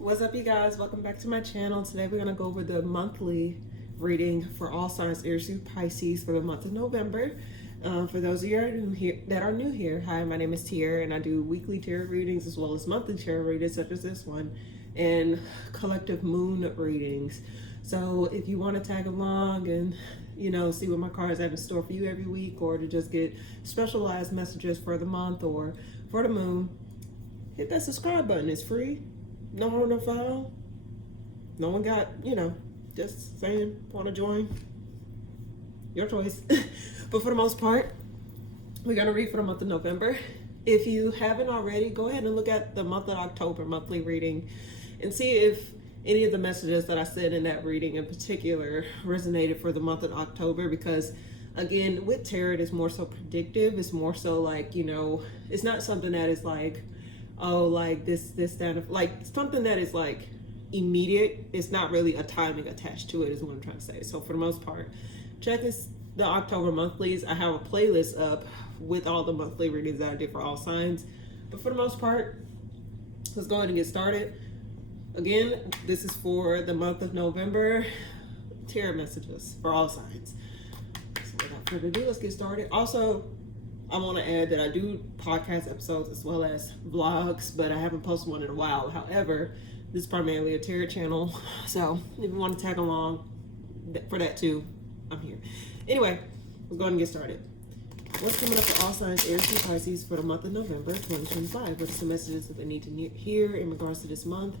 What's up, you guys? Welcome back to my channel. Today we're going to go over the monthly reading for all signs Aries through Pisces for the month of November. For those of you that are new here, hi, my name is Tiara and I do weekly tarot readings as well as monthly tarot readings such as this one and collective moon readings. So if you want to tag along and see what my cards have in store for you every week, or to just get specialized messages for the month or for the moon, hit that subscribe button. It's free. No harm, no foul. No one got, just saying, want to join? Your choice. But for the most part, we're going to read for the month of November. If you haven't already, go ahead and look at the month of October monthly reading and see if any of the messages that I said in that reading in particular resonated for the month of October. Because again, with tarot, it's more so predictive. It's more so like, it's not something that is like, oh, like this, that, like something that is like immediate. It's not really a timing attached to it, is what I'm trying to say. So for the most part, check the October monthlies. I have a playlist up with all the monthly readings that I did for all signs. But for the most part, let's go ahead and get started. Again, this is for the month of November, tarot messages for all signs. So without further ado, let's get started. Also, I want to add that I do podcast episodes as well as vlogs, but I haven't posted one in a while. However, this is primarily a tarot channel, so if you want to tag along for that too, I'm here. Anyway, let's go ahead and get started. What's coming up for all signs Aries through Pisces for the month of November 2025? What are some messages that they need to hear in regards to this month?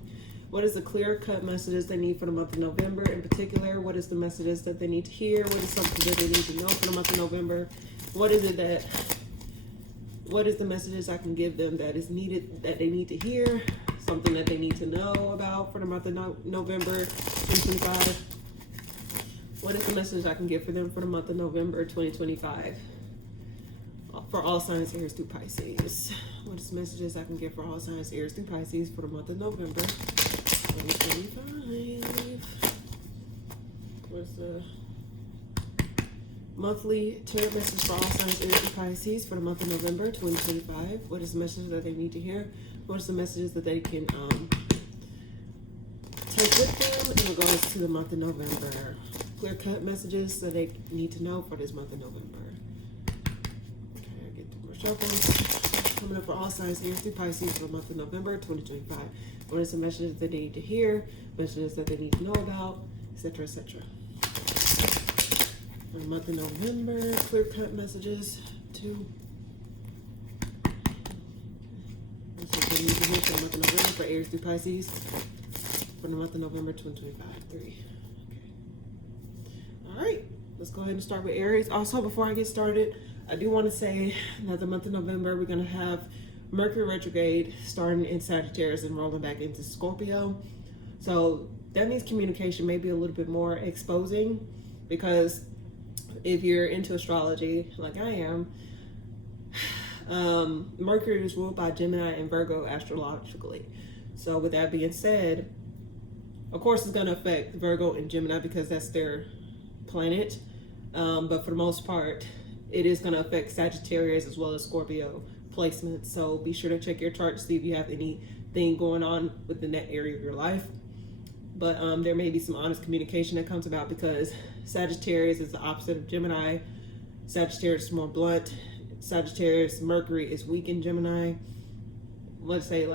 What is the clear-cut messages they need for the month of November? In particular, what is the messages that they need to hear? What is something that they need to know for the month of November? What is the messages I can give them that is needed, that they need to hear? Something that they need to know about for the month of November 2025. What is the message I can give for them for the month of November 2025? For all signs Aries through Pisces. What is the messages I can give for all signs Aries through Pisces for the month of November 2025? What's the monthly tarot message for all signs Aries through Pisces for the month of November 2025? What is the message that they need to hear? What is the messages that they can take with them in regards to the month of November? Clear-cut messages that they need to know for this month of November. Okay, I get two more shuffles. Coming up for all signs Aries through Pisces for the month of November 2025. What is the messages that they need to hear? Messages that they need to know about, etc., etc. For the month of November, clear-cut messages. 2. Messages they need to hear for the month of November for Aries through Pisces for the month of November 2025. 3. Okay. All right, let's go ahead and start with Aries. Also, before I get started, I do want to say that the month of November, we're going to have Mercury retrograde starting in Sagittarius and rolling back into Scorpio. So that means communication may be a little bit more exposing, because if you're into astrology like I am, Mercury is ruled by Gemini and Virgo astrologically. So with that being said, of course it's going to affect Virgo and Gemini because that's their planet. But for the most part, it is going to affect Sagittarius as well as Scorpio placements. So be sure to check your chart to see if you have anything going on within that area of your life. But there may be some honest communication that comes about because Sagittarius is the opposite of Gemini. Sagittarius is more blunt. Sagittarius, Mercury is weak in Gemini. Let's say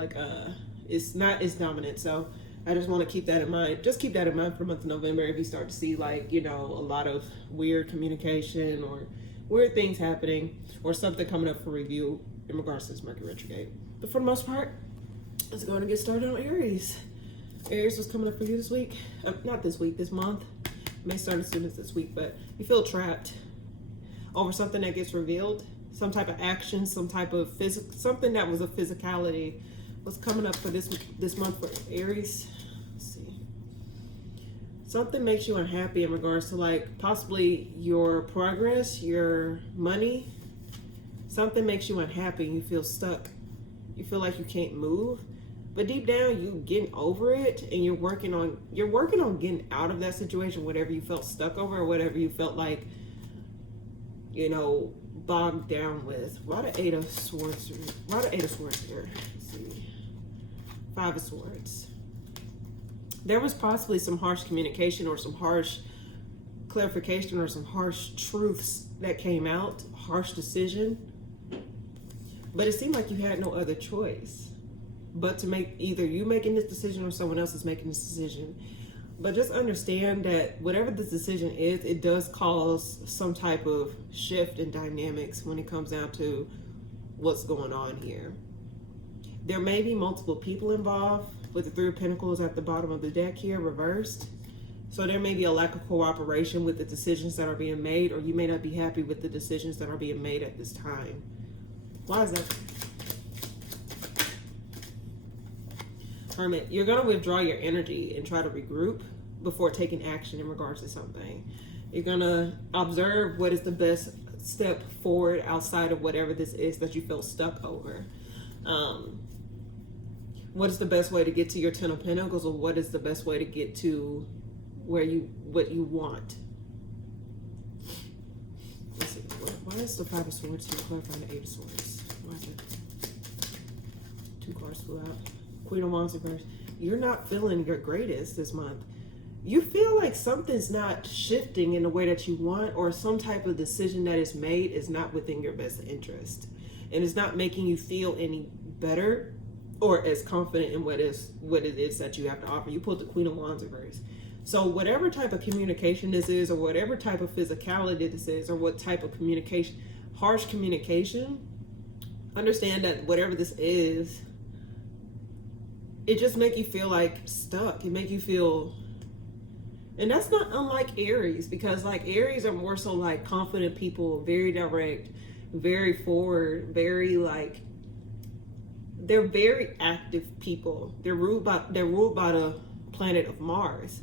it's not as dominant. So I just want to keep that in mind. Just keep that in mind for the month of November if you start to see a lot of weird communication or weird things happening or something coming up for review in regards to this Mercury retrograde. But for the most part, let's go ahead and get started on Aries. Aries, what's coming up for you this week? Not this week, this month. It may start as soon as this week, but you feel trapped over something that gets revealed, some type of action, some type of something that was a physicality. What's coming up for this month for Aries? Let's see. Something makes you unhappy in regards to possibly your progress, your money. Something makes you unhappy. You feel stuck. You feel like you can't move. But deep down, you getting over it, and you're working on getting out of that situation, whatever you felt stuck over, or whatever you felt like, bogged down with. Why the Eight of Swords here? Let's see. 5 of Swords. There was possibly some harsh communication or some harsh clarification or some harsh truths that came out, harsh decision. But it seemed like you had no other choice but to make either you making this decision or someone else is making this decision. But just understand that whatever the decision is, it does cause some type of shift in dynamics when it comes down to what's going on here. There may be multiple people involved with the Three of Pentacles at the bottom of the deck here, reversed. So there may be a lack of cooperation with the decisions that are being made, or you may not be happy with the decisions that are being made at this time. Why is that? Hermit, you're going to withdraw your energy and try to regroup before taking action in regards to something. You're going to observe what is the best step forward outside of whatever this is that you feel stuck over. What is the best way to get to your Ten of Pentacles, or what is the best way to get to what you want? Let's see. Why is the Five of Swords here clarifying the Eight of Swords? Why is it? Two cards flew out. Queen of Wands reverse. You're not feeling your greatest this month. You feel like something's not shifting in the way that you want, or some type of decision that is made is not within your best interest, and it's not making you feel any better or as confident in what it is that you have to offer. You pulled the Queen of Wands reverse. So whatever type of communication this is, or whatever type of physicality this is, or what type of communication, harsh communication, understand that whatever this is, it just make you feel like stuck. It make you feel, and that's not unlike Aries, because like Aries are more so like confident people, very direct, very forward, very like, they're very active people. They're ruled by the planet of Mars.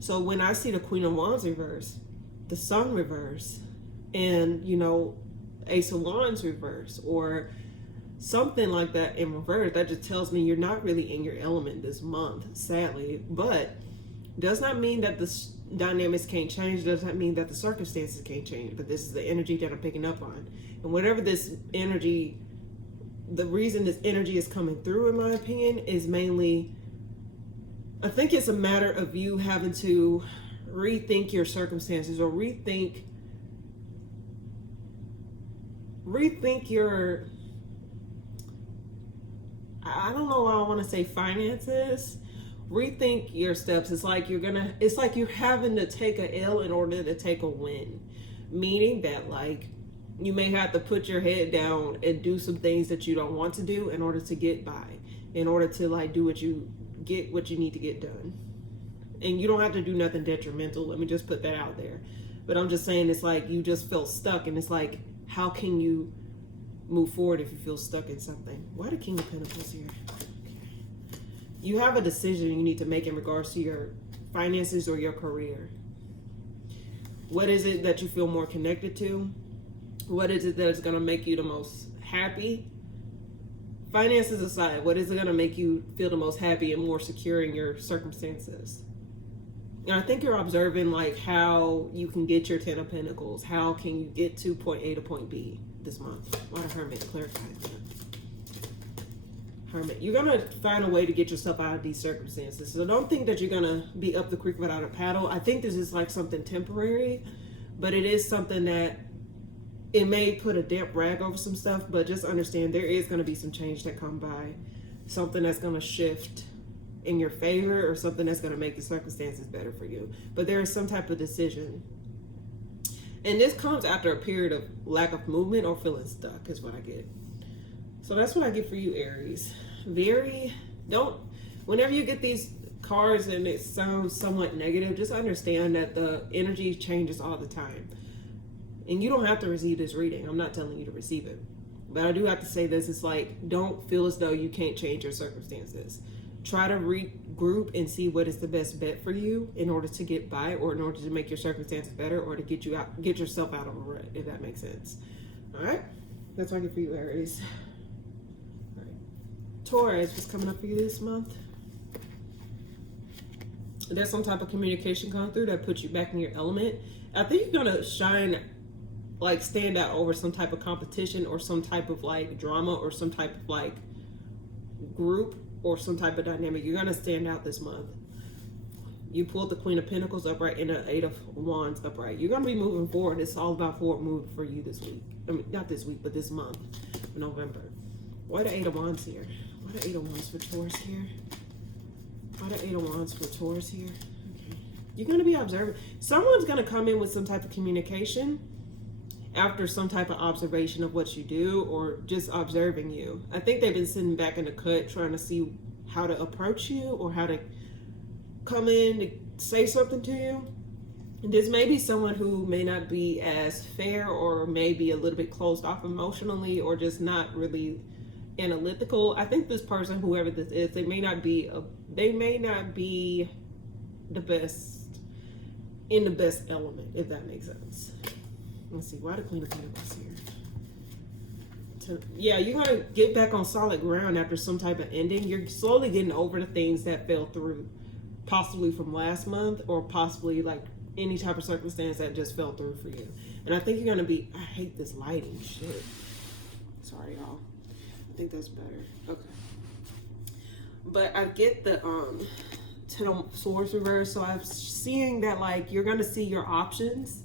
So when I see the Queen of Wands reverse, the Sun reverse, and Ace of Wands reverse, or something like that in reverse, that just tells me you're not really in your element this month, sadly. But does not mean that the dynamics can't change, does not mean that the circumstances can't change. But this is the energy that I'm picking up on. And whatever this energy, the reason this energy is coming through, in my opinion, is mainly, I think it's a matter of you having to rethink your circumstances, or rethink your, I don't know why I want to say finances. Rethink your steps. It's like you're having to take a L in order to take a win. Meaning that like you may have to put your head down and do some things that you don't want to do in order to get by, in order to like do what you need to get done. And you don't have to do nothing detrimental. Let me just put that out there. But I'm just saying, it's like you just feel stuck, and it's like, how can you move forward if you feel stuck in something? Why the King of Pentacles here? Okay. You have a decision you need to make in regards to your finances or your career. What is it that you feel more connected to? What is it that is going to make you the most happy? Finances aside, what is it going to make you feel the most happy and more secure in your circumstances? And I think you're observing like how you can get your Ten of Pentacles. How can you get to point A to point B this month? Why the Hermit clarify that? Hermit, you're going to find a way to get yourself out of these circumstances. So don't think that you're going to be up the creek without a paddle. I think this is like something temporary, but it is something that it may put a damp rag over some stuff, but just understand there is going to be some change that come by. Something that's going to shift in your favor, or something that's going to make the circumstances better for you. But there is some type of decision. And this comes after a period of lack of movement or feeling stuck is what I get. So that's what I get for you, Aries. Whenever you get these cards and it sounds somewhat negative, just understand that the energy changes all the time. And you don't have to receive this reading. I'm not telling you to receive it. But I do have to say this. It's like, don't feel as though you can't change your circumstances. Try to regroup and see what is the best bet for you in order to get by, or in order to make your circumstances better, or to get yourself out of a rut, if that makes sense. All right? That's what I get for you, Aries. All right. Taurus, what's coming up for you this month? There's some type of communication coming through that puts you back in your element. I think you're going to stand out over some type of competition, or some type of like drama, or some type of like group, or some type of dynamic. You're going to stand out this month. You pulled the Queen of Pentacles upright and the Eight of Wands upright. You're going to be moving forward. It's all about forward moving for you this week. I mean, not this week, but this month, November. Why the Eight of Wands here? Why the Eight of Wands for Taurus here? Why the Eight of Wands for Taurus here? Okay. You're going to be observing. Someone's going to come in with some type of communication after some type of observation of what you do or just observing you. I think they've been sitting back in the cut trying to see how to approach you or how to come in to say something to you. And this may be someone who may not be as fair or maybe a little bit closed off emotionally or just not really analytical. I think this person, whoever this is, they may not be the best in the best element, if that makes sense. Let's see, why the Queen of Pentacles here? Yeah, you're going to get back on solid ground after some type of ending. You're slowly getting over the things that fell through, possibly from last month or possibly like any type of circumstance that just fell through for you. And I think you're going to be, I hate this lighting, shit. Sorry, y'all. I think that's better. Okay. But I get the Ten of Swords reverse. So I'm seeing that like you're going to see your options.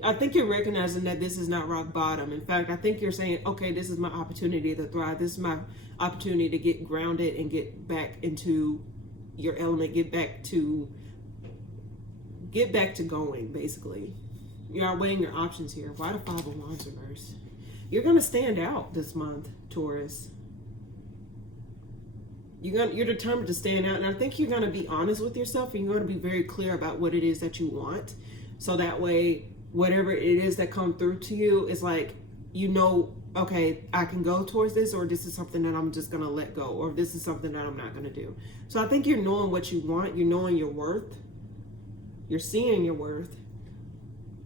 I think you're recognizing that this is not rock bottom. In fact, I think you're saying, okay, this is my opportunity to thrive. This is my opportunity to get grounded and get back into your element, get back to going, basically. You're weighing your options here. Why the Five of Wands reverse? You're going to stand out this month, Taurus. You're determined to stand out, and I think you're going to be honest with yourself, and you're going to be very clear about what it is that you want. So that way, whatever it is that comes through to you is like, you know, okay, I can go towards this, or this is something that I'm just going to let go, or this is something that I'm not going to do. So I think you're knowing what you want, you're knowing your worth, you're seeing your worth,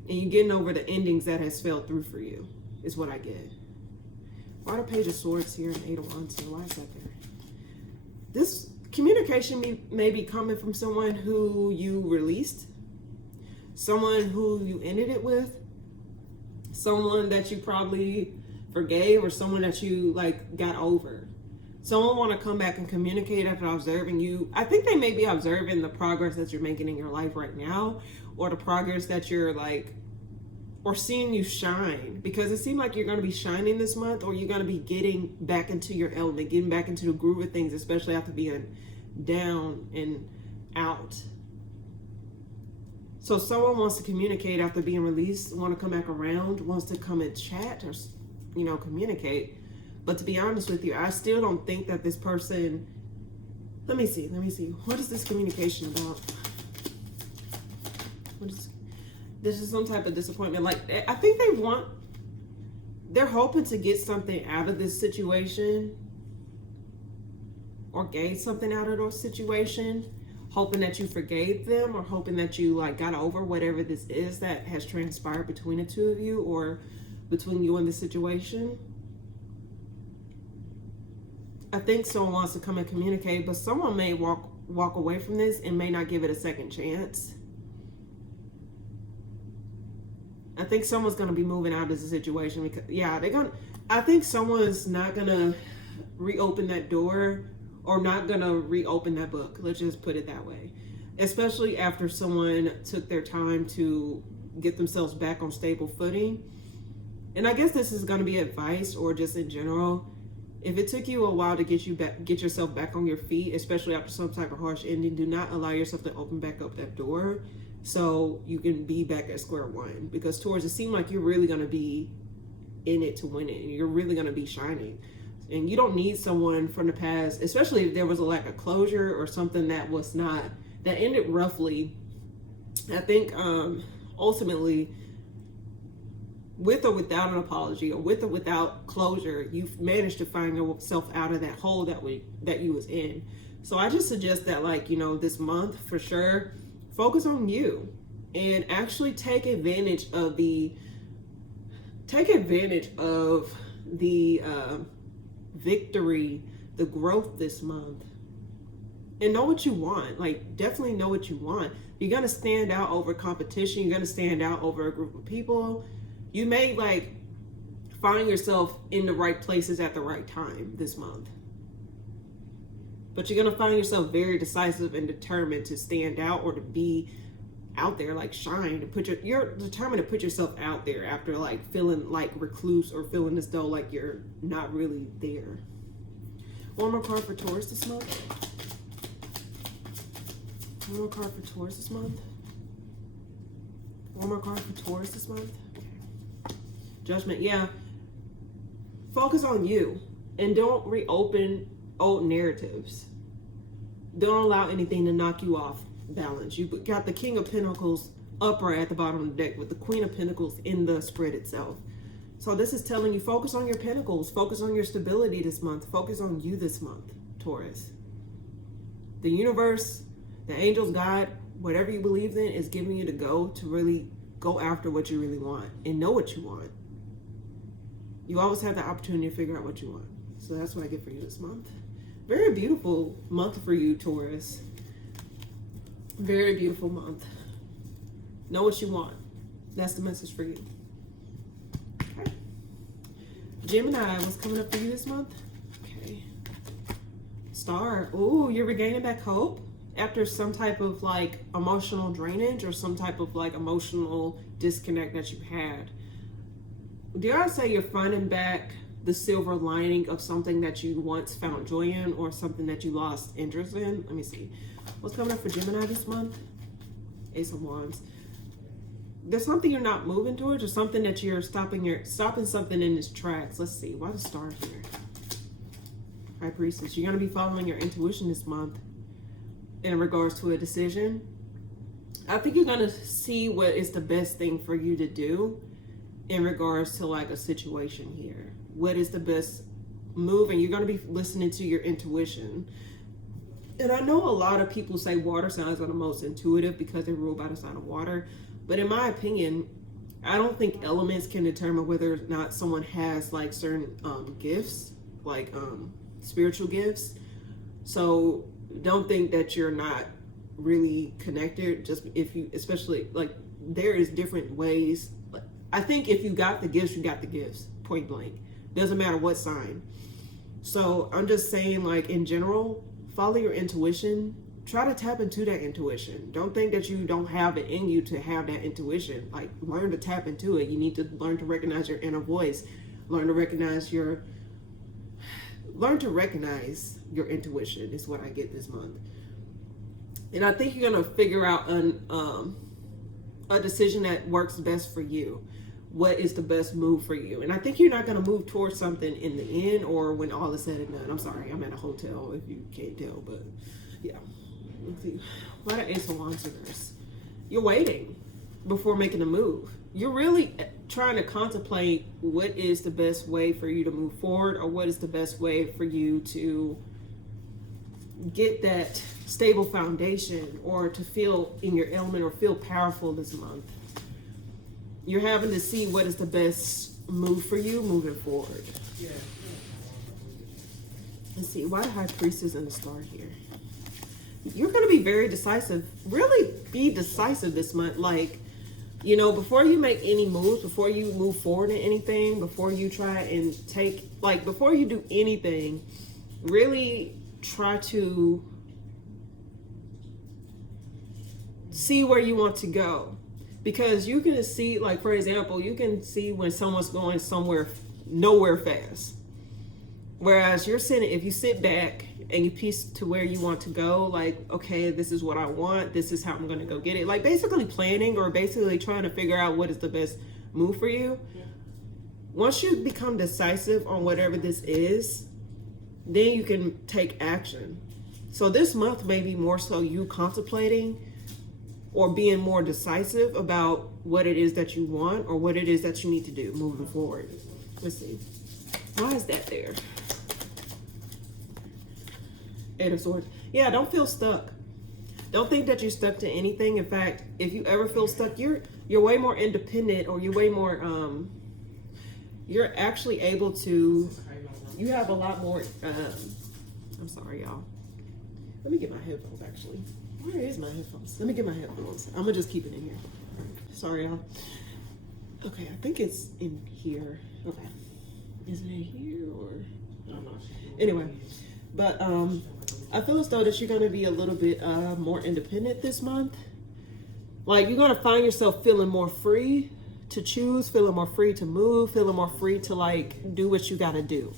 and you're getting over the endings that has fell through for you, is what I get. Why the Page of Swords here and Eight of Wands here? Why is that there? This communication may be coming from someone who you released, someone who you ended it with, someone that you probably forgave, or someone that you like got over. Someone want to come back and communicate after observing you. I think they may be observing the progress that you're making in your life right now, or the progress that you're like, or seeing you shine, because it seems like you're going to be shining this month, or you're going to be getting back into your element, getting back into the groove of things, especially after being down and out. So someone wants to communicate after being released, want to come back around, wants to come and chat or, you know, communicate. But to be honest with you, I still don't think that this person, let me see. What is this communication about? This is some type of disappointment. Like, I think they're hoping to get something out of this situation or gain something out of this situation, hoping that you forgave them, or hoping that you like got over whatever this is that has transpired between the two of you, or between you and the situation. I think someone wants to come and communicate, but someone may walk away from this and may not give it a second chance. I think someone's going to be moving out of this situation because, yeah, I think someone's not going to reopen that door, or not going to reopen that book. Let's just put it that way. Especially after someone took their time to get themselves back on stable footing. And I guess this is going to be advice, or just in general. If it took you a while to get yourself back on your feet, especially after some type of harsh ending, do not allow yourself to open back up that door so you can be back at square one. Because towards it seems like you're really going to be in it to win it, and you're really going to be shining. And you don't need someone from the past, especially if there was a lack of closure or something that ended roughly. I think ultimately, with or without an apology, or with or without closure, you've managed to find yourself out of that hole that you was in. So I just suggest that, like, you know, this month for sure, focus on you and actually take advantage of the victory, the growth this month, and know what you want. Like, definitely know what you want. You're going to stand out over competition. You're going to stand out over a group of people. You may like find yourself in the right places at the right time this month. But you're gonna find yourself very decisive and determined to stand out or to be out there, like shine, to put you're determined to put yourself out there after like feeling like recluse or feeling as though like you're not really there. One more card for Taurus this month. One more card for Taurus this month. One more card for Taurus this month. Okay. Judgment, yeah. Focus on you and don't reopen old narratives. Don't allow anything to knock you off balance. You got the King of Pentacles upright at the bottom of the deck with the Queen of Pentacles in the spread itself. So this is telling you, focus on your pentacles, focus on your stability this month, focus on you this month, Taurus. The universe, the angels, God, whatever you believe in is giving you to go to really go after what you really want and know what you want. You always have the opportunity to figure out what you want. So that's what I get for you this month. Very beautiful month for you, Taurus. Very beautiful month. Know what you want. That's the message for you. Okay. Gemini, what's coming up for you this month? Okay. Star. Oh, you're regaining back hope after some type of like emotional drainage or some type of like emotional disconnect that you had. Dare I say you're finding back the silver lining of something that you once found joy in or something that you lost interest in? Let me see. What's coming up for Gemini this month? Ace of Wands. There's something you're not moving towards or something that you're stopping something in its tracks. Let's see. Why the star here? High Priestess. You're going to be following your intuition this month in regards to a decision. I think you're going to see what is the best thing for you to do in regards to like a situation here. What is the best move? And you're going to be listening to your intuition. And I know a lot of people say water signs are the most intuitive because they're ruled by the sign of water. But in my opinion, I don't think elements can determine whether or not someone has like certain gifts, like spiritual gifts. So don't think that you're not really connected. Just if you, especially like there is different ways. I think if you got the gifts, you got the gifts, point blank. Doesn't matter what sign. So I'm just saying, like in general, follow your intuition. Try to tap into that intuition. Don't think that you don't have it in you to have that intuition. Like learn to tap into it. You need to learn to recognize your inner voice. Learn to recognize your intuition is what I get this month. And I think you're gonna figure out a decision that works best for you. What is the best move for you? And I think you're not going to move towards something in the end or when all is said and done. I'm sorry, I'm at a hotel if you can't tell, but yeah. Let's see. Why the Ace of Wands reverse? You're waiting before making a move. You're really trying to contemplate what is the best way for you to move forward or what is the best way for you to get that stable foundation or to feel in your element or feel powerful this month. You're having to see what is the best move for you moving forward. Yeah. Let's see, why the High Priestess and the Star here? You're going to be very decisive. Really be decisive this month. Like, you know, before you make any moves, before you move forward in anything, before you try and take, like, before you do anything, really try to see where you want to go. Because you can see, like, for example, you can see when someone's going nowhere fast. Whereas you're sitting, if you sit back and you piece to where you want to go, like, okay, this is what I want. This is how I'm going to go get it. Like basically planning or basically trying to figure out what is the best move for you. Yeah. Once you become decisive on whatever this is, then you can take action. So this month may be more so you contemplating or being more decisive about what it is that you want or what it is that you need to do moving forward. Let's see. Why is that there? Eight of Swords. Yeah, don't feel stuck. Don't think that you're stuck to anything. In fact, if you ever feel stuck, you're way more independent or you're way more, you're actually able to, you have a lot more, I'm sorry, y'all. Let me get my headphones actually. Where is my headphones? Let me get my headphones. I'm gonna just keep it in here. Sorry, y'all. Okay, I think it's in here. Okay. Is it in here or? I don't know. Anyway, but I feel as though that you're going to be a little bit more independent this month. Like, you're going to find yourself feeling more free to choose, feeling more free to move, feeling more free to, like, do what you got to do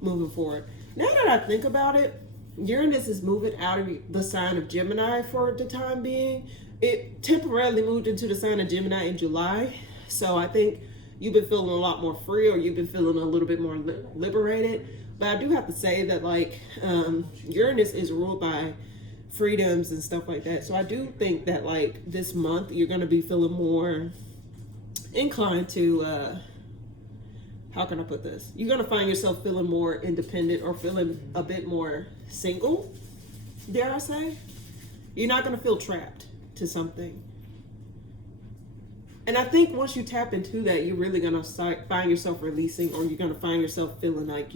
moving forward. Now that I think about it, Uranus is moving out of the sign of Gemini for the time being. It temporarily moved into the sign of Gemini in July. So I think you've been feeling a lot more free, or you've been feeling a little bit more liberated. But I do have to say that, like, Uranus is ruled by freedoms and stuff like that. So I do think that, like, this month you're going to be feeling more inclined to, how can I put this? You're going to find yourself feeling more independent, or feeling a bit more single, dare I say. You're not going to feel trapped to something. And I think once you tap into that, you're really going to find yourself releasing, or you're going to find yourself feeling like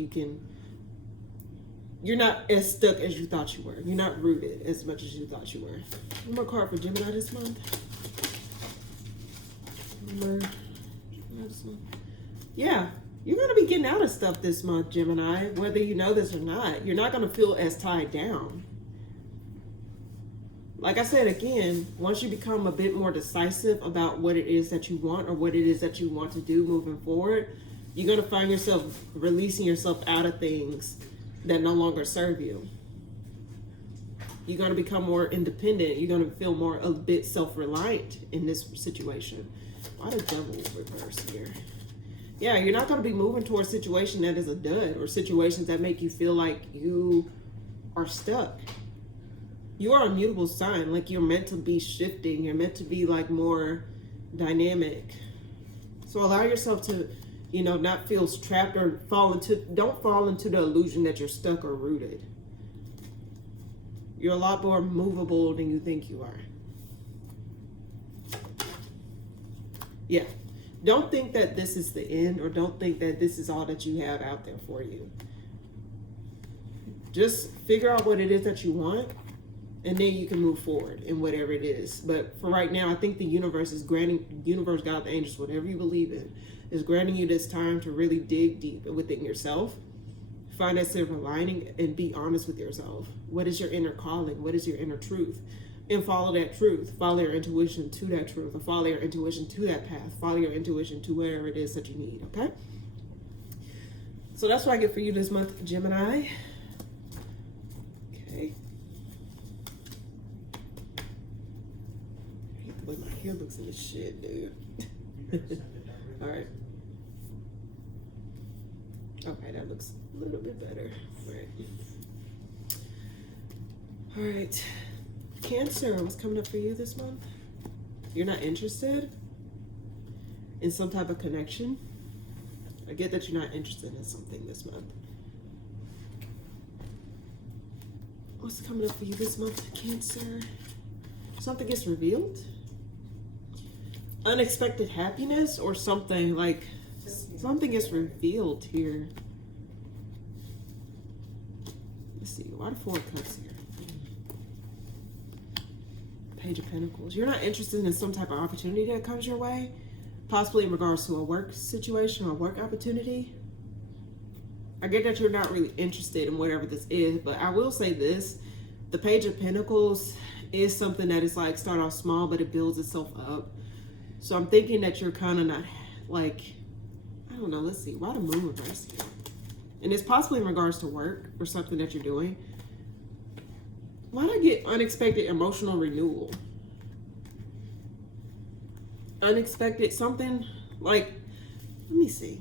you're not as stuck as you thought you were. You're not rooted as much as you thought you were. One more card for Gemini this month. Yeah, you're going to be getting out of stuff this month, Gemini, whether you know this or not. You're not going to feel as tied down. Like I said, again, once you become a bit more decisive about what it is that you want, or what it is that you want to do moving forward, you're going to find yourself releasing yourself out of things that no longer serve you. You're going to become more independent. You're going to feel more a bit self-reliant in this situation. Why the devil reverse here? Yeah, you're not going to be moving towards a situation that is a dud, or situations that make you feel like you are stuck. You are a mutable sign. Like, you're meant to be shifting. You're meant to be, like, more dynamic. So allow yourself to, you know, not feel trapped, or don't fall into the illusion that you're stuck or rooted. You're a lot more movable than you think you are. Yeah. Don't think that this is the end, or don't think that this is all that you have out there for you. Just figure out what it is that you want, and then you can move forward in whatever it is. But for right now, I think the universe is granting, universe, God, the angels, whatever you believe in, is granting you this time to really dig deep within yourself. Find that silver lining and be honest with yourself. What is your inner calling? What is your inner truth? And follow that truth. Follow your intuition to that truth, or follow your intuition to that path. Follow your intuition to wherever it is that you need, okay? So that's what I get for you this month, Gemini. Okay. I hate the way my hair looks in this shit, dude. All right. Okay, that looks a little bit better. All right. All right. Cancer, what's coming up for you this month? You're not interested in some type of connection. I get that you're not interested in something this month. What's coming up for you this month, Cancer? Something gets revealed. Unexpected happiness, or something like something gets revealed here. Let's see, why the 4 of Cups here? Page of Pentacles. You're not interested in some type of opportunity that comes your way, possibly in regards to a work situation or work opportunity. I get that you're not really interested in whatever this is, but I will say this: the Page of Pentacles is something that is like start off small, but it builds itself up. So I'm thinking that you're kind of not like, I don't know, let's see, why the Moon reverse here? And it's possibly in regards to work or something that you're doing. Why did I get unexpected emotional renewal? Unexpected something like, let me see.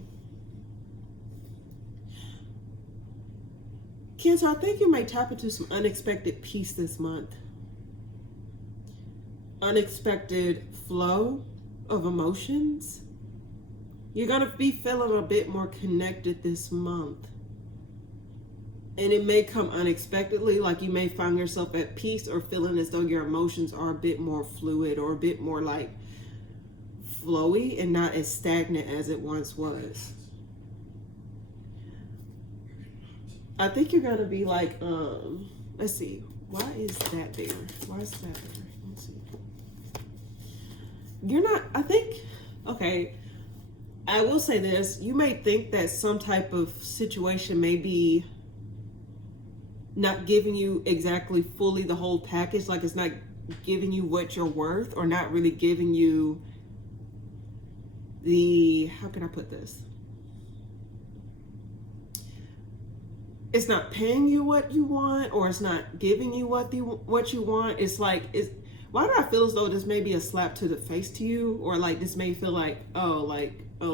Cancer, I think you might tap into some unexpected peace this month. Unexpected flow of emotions. You're going to be feeling a bit more connected this month. And it may come unexpectedly, like you may find yourself at peace or feeling as though your emotions are a bit more fluid or a bit more like flowy and not as stagnant as it once was. I think you're going to be like, let's see, why is that there? Why is that there? Let's see. You're not, I think, okay, I will say this. You may think that some type of situation may be not giving you exactly fully the whole package. Like it's not giving you what you're worth, or not really giving you the, how can I put this? It's not paying you what you want, or it's not giving you what you want. It's like, why do I feel as though this may be a slap to the face to you? Or like this may feel like, oh,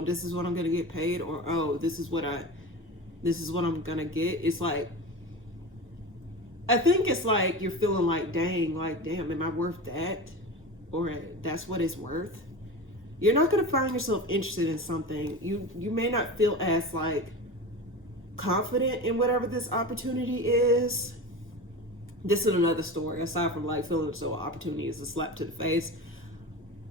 this is what I'm gonna get paid, or oh, this is what I'm gonna get. It's like, I think it's like you're feeling like, damn, am I worth that? Or that's what it's worth. You're not gonna find yourself interested in something. You may not feel as like confident in whatever this opportunity is. This is another story, aside from like feeling as though opportunity is a slap to the face.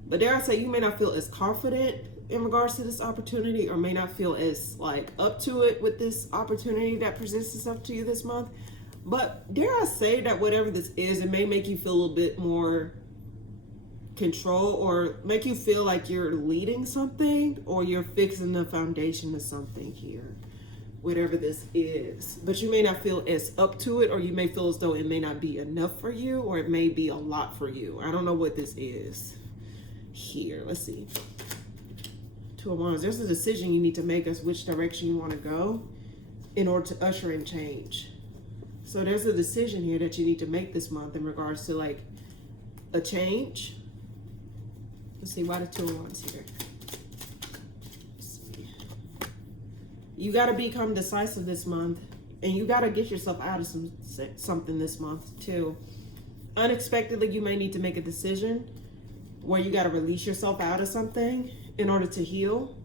But dare I say, you may not feel as confident in regards to this opportunity, or may not feel as like up to it with this opportunity that presents itself to you this month. But dare I say that whatever this is, it may make you feel a little bit more control, or make you feel like you're leading something, or you're fixing the foundation of something here, whatever this is. But you may not feel as up to it, or you may feel as though it may not be enough for you, or it may be a lot for you. I don't know what this is here. Let's see. Two of Wands. There's a decision you need to make as which direction you want to go in order to usher in change. So there's a decision here that you need to make this month in regards to like a change. Let's see, why the Two of Wands here? Let's see. You got to become decisive this month, and you got to get yourself out of something this month too. Unexpectedly, you may need to make a decision where you got to release yourself out of something in order to heal,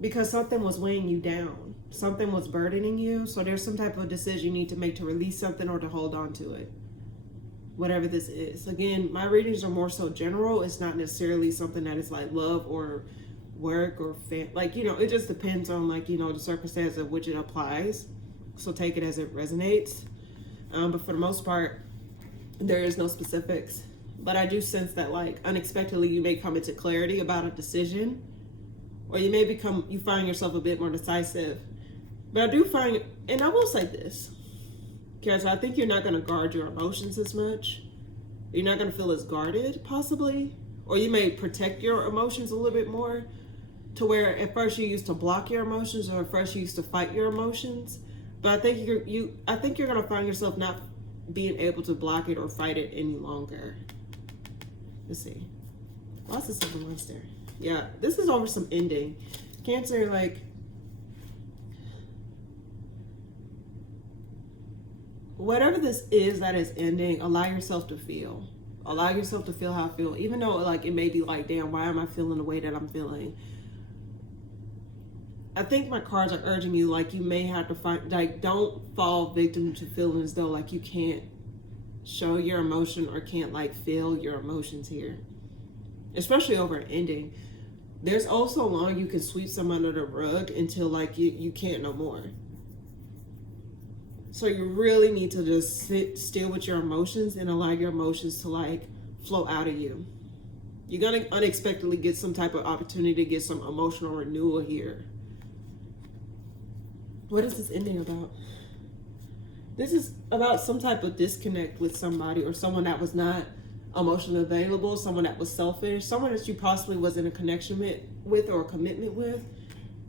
because something was weighing you down. Something was burdening you. So there's some type of decision you need to make to release something or to hold on to it. Whatever this is. Again, my readings are more so general. It's not necessarily something that is like love or work or like, you know, it just depends on like, you know, the circumstance of which it applies. So take it as it resonates. But for the most part, there is no specifics. But I do sense that like unexpectedly you may come into clarity about a decision, or you may you find yourself a bit more decisive. But I do find, and I will say this, because I think you're not going to guard your emotions as much. You're not going to feel as guarded, possibly. Or you may protect your emotions a little bit more, to where at first you used to block your emotions, or at first you used to fight your emotions. But I think you're going to find yourself not being able to block it or fight it any longer. Let's see. Lots of Seven Wands there. Yeah, this is over some ending. Cancer, like, whatever this is that is ending, allow yourself to feel. Allow yourself to feel how I feel. Even though like it may be like, damn, why am I feeling the way that I'm feeling? I think my cards are urging you, like, you may have to find, like, don't fall victim to feeling as though like you can't show your emotion or can't like feel your emotions here. Especially over an ending. There's also long you can sweep some under the rug until like you can't no more. So you really need to just sit still with your emotions and allow your emotions to like flow out of you. You're going to unexpectedly get some type of opportunity to get some emotional renewal here. What is this ending about? This is about some type of disconnect with somebody, or someone that was not emotionally available, someone that was selfish, someone that you possibly was in a connection with or a commitment with.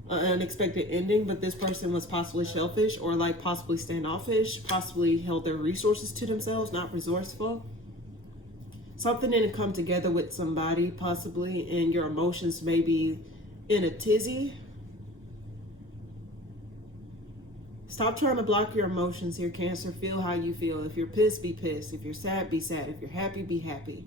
An unexpected ending, but this person was possibly selfish, or like possibly standoffish, possibly held their resources to themselves, not resourceful. Something didn't come together with somebody, possibly, and your emotions may be in a tizzy. Stop trying to block your emotions here, Cancer. Feel how you feel. If you're pissed, be pissed. If you're sad, be sad. If you're happy, be happy.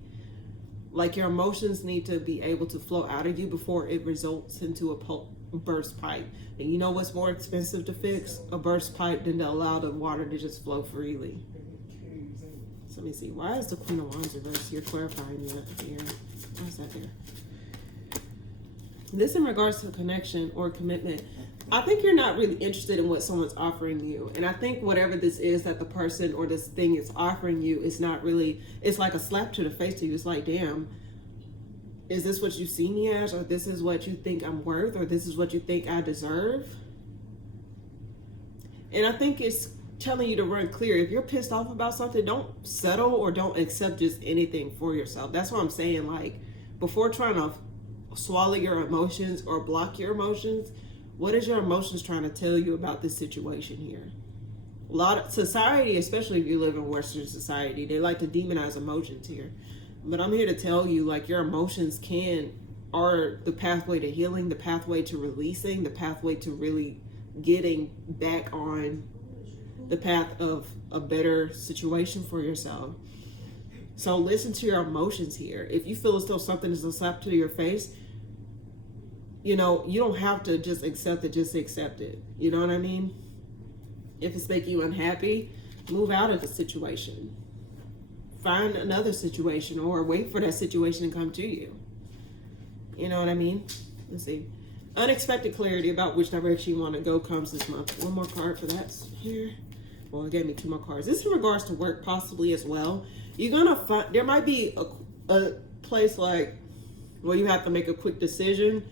Like, your emotions need to be able to flow out of you before it results into a burst pipe. And you know what's more expensive to fix? A burst pipe than to allow the water to just flow freely. So let me see. Why is the Queen of Wands reversed? You're clarifying that here. Why is that there? This in regards to connection or commitment. I think you're not really interested in what someone's offering you. And I think whatever this is that the person or this thing is offering you is not really, it's like a slap to the face to you. It's like, damn, is this what you see me as? Or this is what you think I'm worth? Or this is what you think I deserve? And I think it's telling you to run clear. If you're pissed off about something, don't settle or don't accept just anything for yourself. That's what I'm saying. Like, before trying to swallow your emotions or block your emotions, what is your emotions trying to tell you about this situation here? A lot of society, especially if you live in Western society, they like to demonize emotions here. But I'm here to tell you, like, your emotions are the pathway to healing, the pathway to releasing, the pathway to really getting back on the path of a better situation for yourself. So listen to your emotions here. If you feel as though something is a slap to your face, you know, you don't have to just accept it, just accept it. You know what I mean? If it's making you unhappy, move out of the situation. Find another situation or wait for that situation to come to you. You know what I mean? Let's see. Unexpected clarity about which direction you want to go comes this month. One more card for that here. Well, it gave me 2 more cards. This is in regards to work possibly as well. You're going to find, there might be a place like where you have to make a quick decision.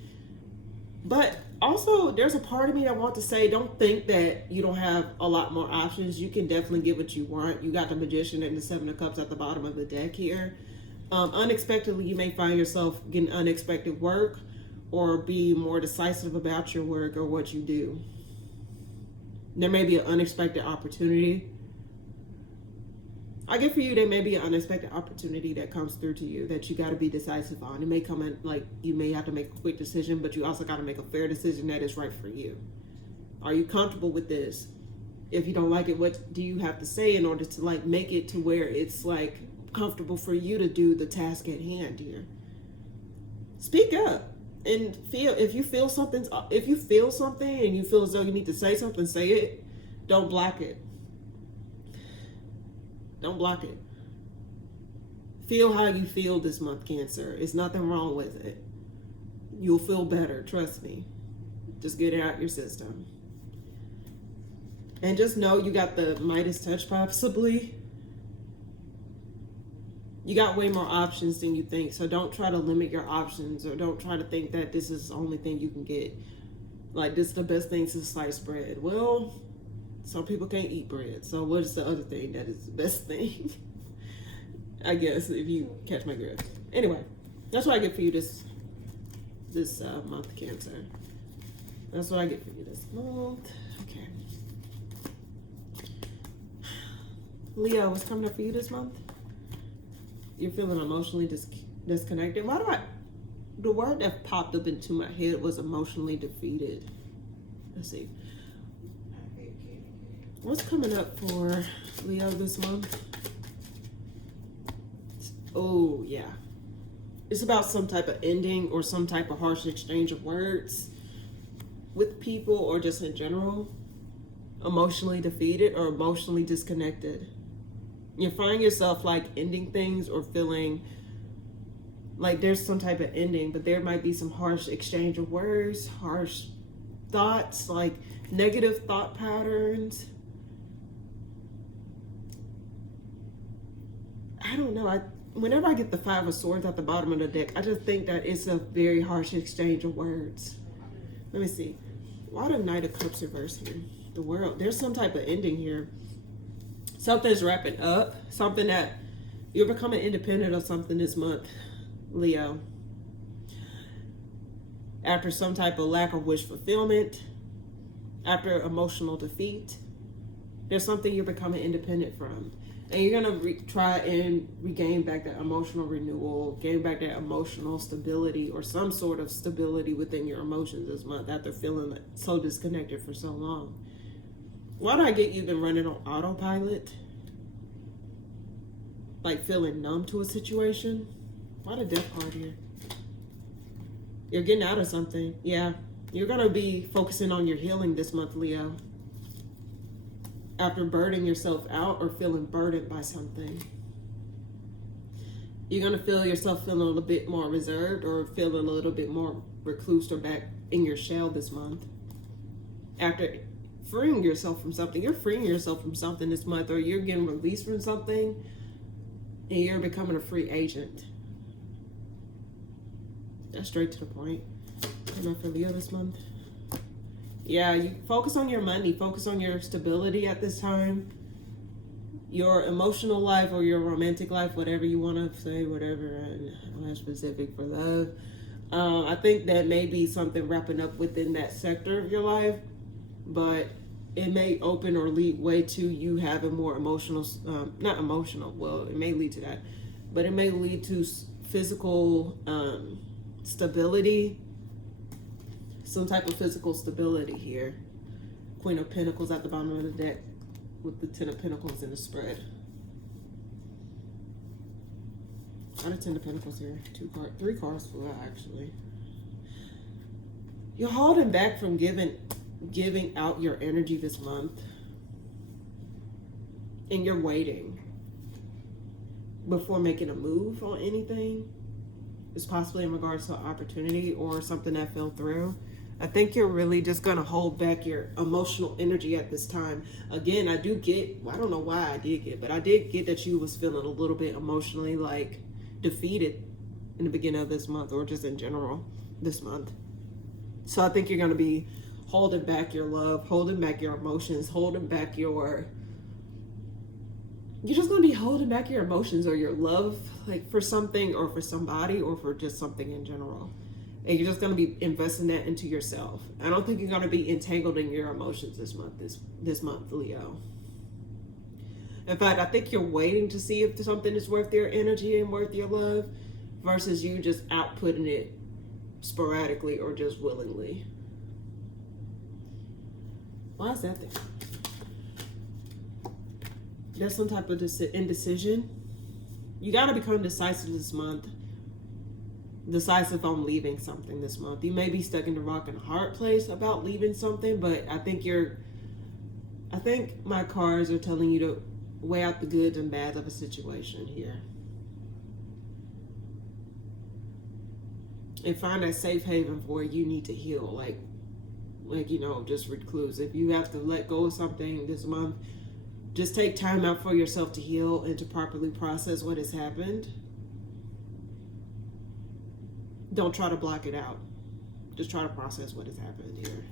But also, there's a part of me that wants to say, don't think that you don't have a lot more options. You can definitely get what you want. You got the Magician and the 7 of Cups at the bottom of the deck here. Unexpectedly, you may find yourself getting unexpected work or be more decisive about your work or what you do. There may be an unexpected opportunity. I get for you, there may be an unexpected opportunity that comes through to you that you got to be decisive on. It may come in, like, you may have to make a quick decision, but you also got to make a fair decision that is right for you. Are you comfortable with this? If you don't like it, what do you have to say in order to, like, make it to where it's, like, comfortable for you to do the task at hand here? Speak up and feel. If you feel something and you feel as though you need to say something, say it. Don't block it. Don't block it. Feel how you feel this month, Cancer. There's nothing wrong with it. You'll feel better, trust me. Just get it out your system. And just know you got the Midas touch possibly. You got way more options than you think. So don't try to limit your options, or don't try to think that this is the only thing you can get. Like, this is the best thing since sliced bread. Well, some people can't eat bread. So what is the other thing that is the best thing? I guess, if you catch my drift. Anyway, that's what I get for you this month, Cancer. That's what I get for you this month. Okay. Leo, what's coming up for you this month? You're feeling emotionally disconnected. The word that popped up into my head was emotionally defeated. Let's see. What's coming up for Leo this month? Oh, yeah. It's about some type of ending or some type of harsh exchange of words with people, or just in general. Emotionally defeated or emotionally disconnected. You find yourself, like, ending things or feeling like there's some type of ending, but there might be some harsh exchange of words, harsh thoughts, like negative thought patterns. I don't know. Whenever I get the 5 of Swords at the bottom of the deck, I just think that it's a very harsh exchange of words. Let me see. Why the Knight of Cups reverse here? The World. There's some type of ending here. Something's wrapping up. Something that you're becoming independent of something this month, Leo. After some type of lack of wish fulfillment, after emotional defeat, there's something you're becoming independent from. And you're going to try and regain back that emotional renewal, gain back that emotional stability or some sort of stability within your emotions this month after feeling so disconnected for so long. Why do I get you've been running on autopilot? Like feeling numb to a situation? Why the Death card here? You're getting out of something. Yeah. You're going to be focusing on your healing this month, Leo. After burning yourself out or feeling burdened by something. You're going to feel yourself feeling a little bit more reserved or feeling a little bit more recluse or back in your shell this month. After freeing yourself from something. You're freeing yourself from something this month, or you're getting released from something and you're becoming a free agent. That's straight to the point. Coming up for Leo this month. Yeah, you focus on your money, focus on your stability at this time, your emotional life or your romantic life, whatever you want to say, whatever, and I'm not specific for love. I think that may be something wrapping up within that sector of your life, but it may open or lead way to you having more emotional, not emotional, well, it may lead to that, but it may lead to physical stability, some type of physical stability here. Queen of Pentacles at the bottom of the deck with the Ten of Pentacles in the spread. Out of Ten of Pentacles here. 3 cards for that, actually. You're holding back from giving out your energy this month. And you're waiting before making a move on anything. It's possibly in regards to an opportunity or something that fell through. I think you're really just going to hold back your emotional energy at this time. Again, I do get, well, I don't know why I did get, but I did get that you was feeling a little bit emotionally like defeated in the beginning of this month, or just in general this month. So I think you're going to be holding back your love, holding back your emotions, holding back you're just going to be holding back your emotions or your love, like for something or for somebody or for just something in general. And you're just going to be investing that into yourself. I don't think you're going to be entangled in your emotions this month, Leo. In fact, I think you're waiting to see if something is worth your energy and worth your love versus you just outputting it sporadically or just willingly. Why is that there? There's some type of indecision. You got to become decisive this month. Decisive on leaving something this month. You may be stuck in the rock and a hard place about leaving something, but I think my cards are telling you to weigh out the goods and bads of a situation here. And find a safe haven for where you need to heal. Like, just recluse. If you have to let go of something this month, just take time out for yourself to heal and to properly process what has happened. Don't try to block it out. Just try to process what has happened here.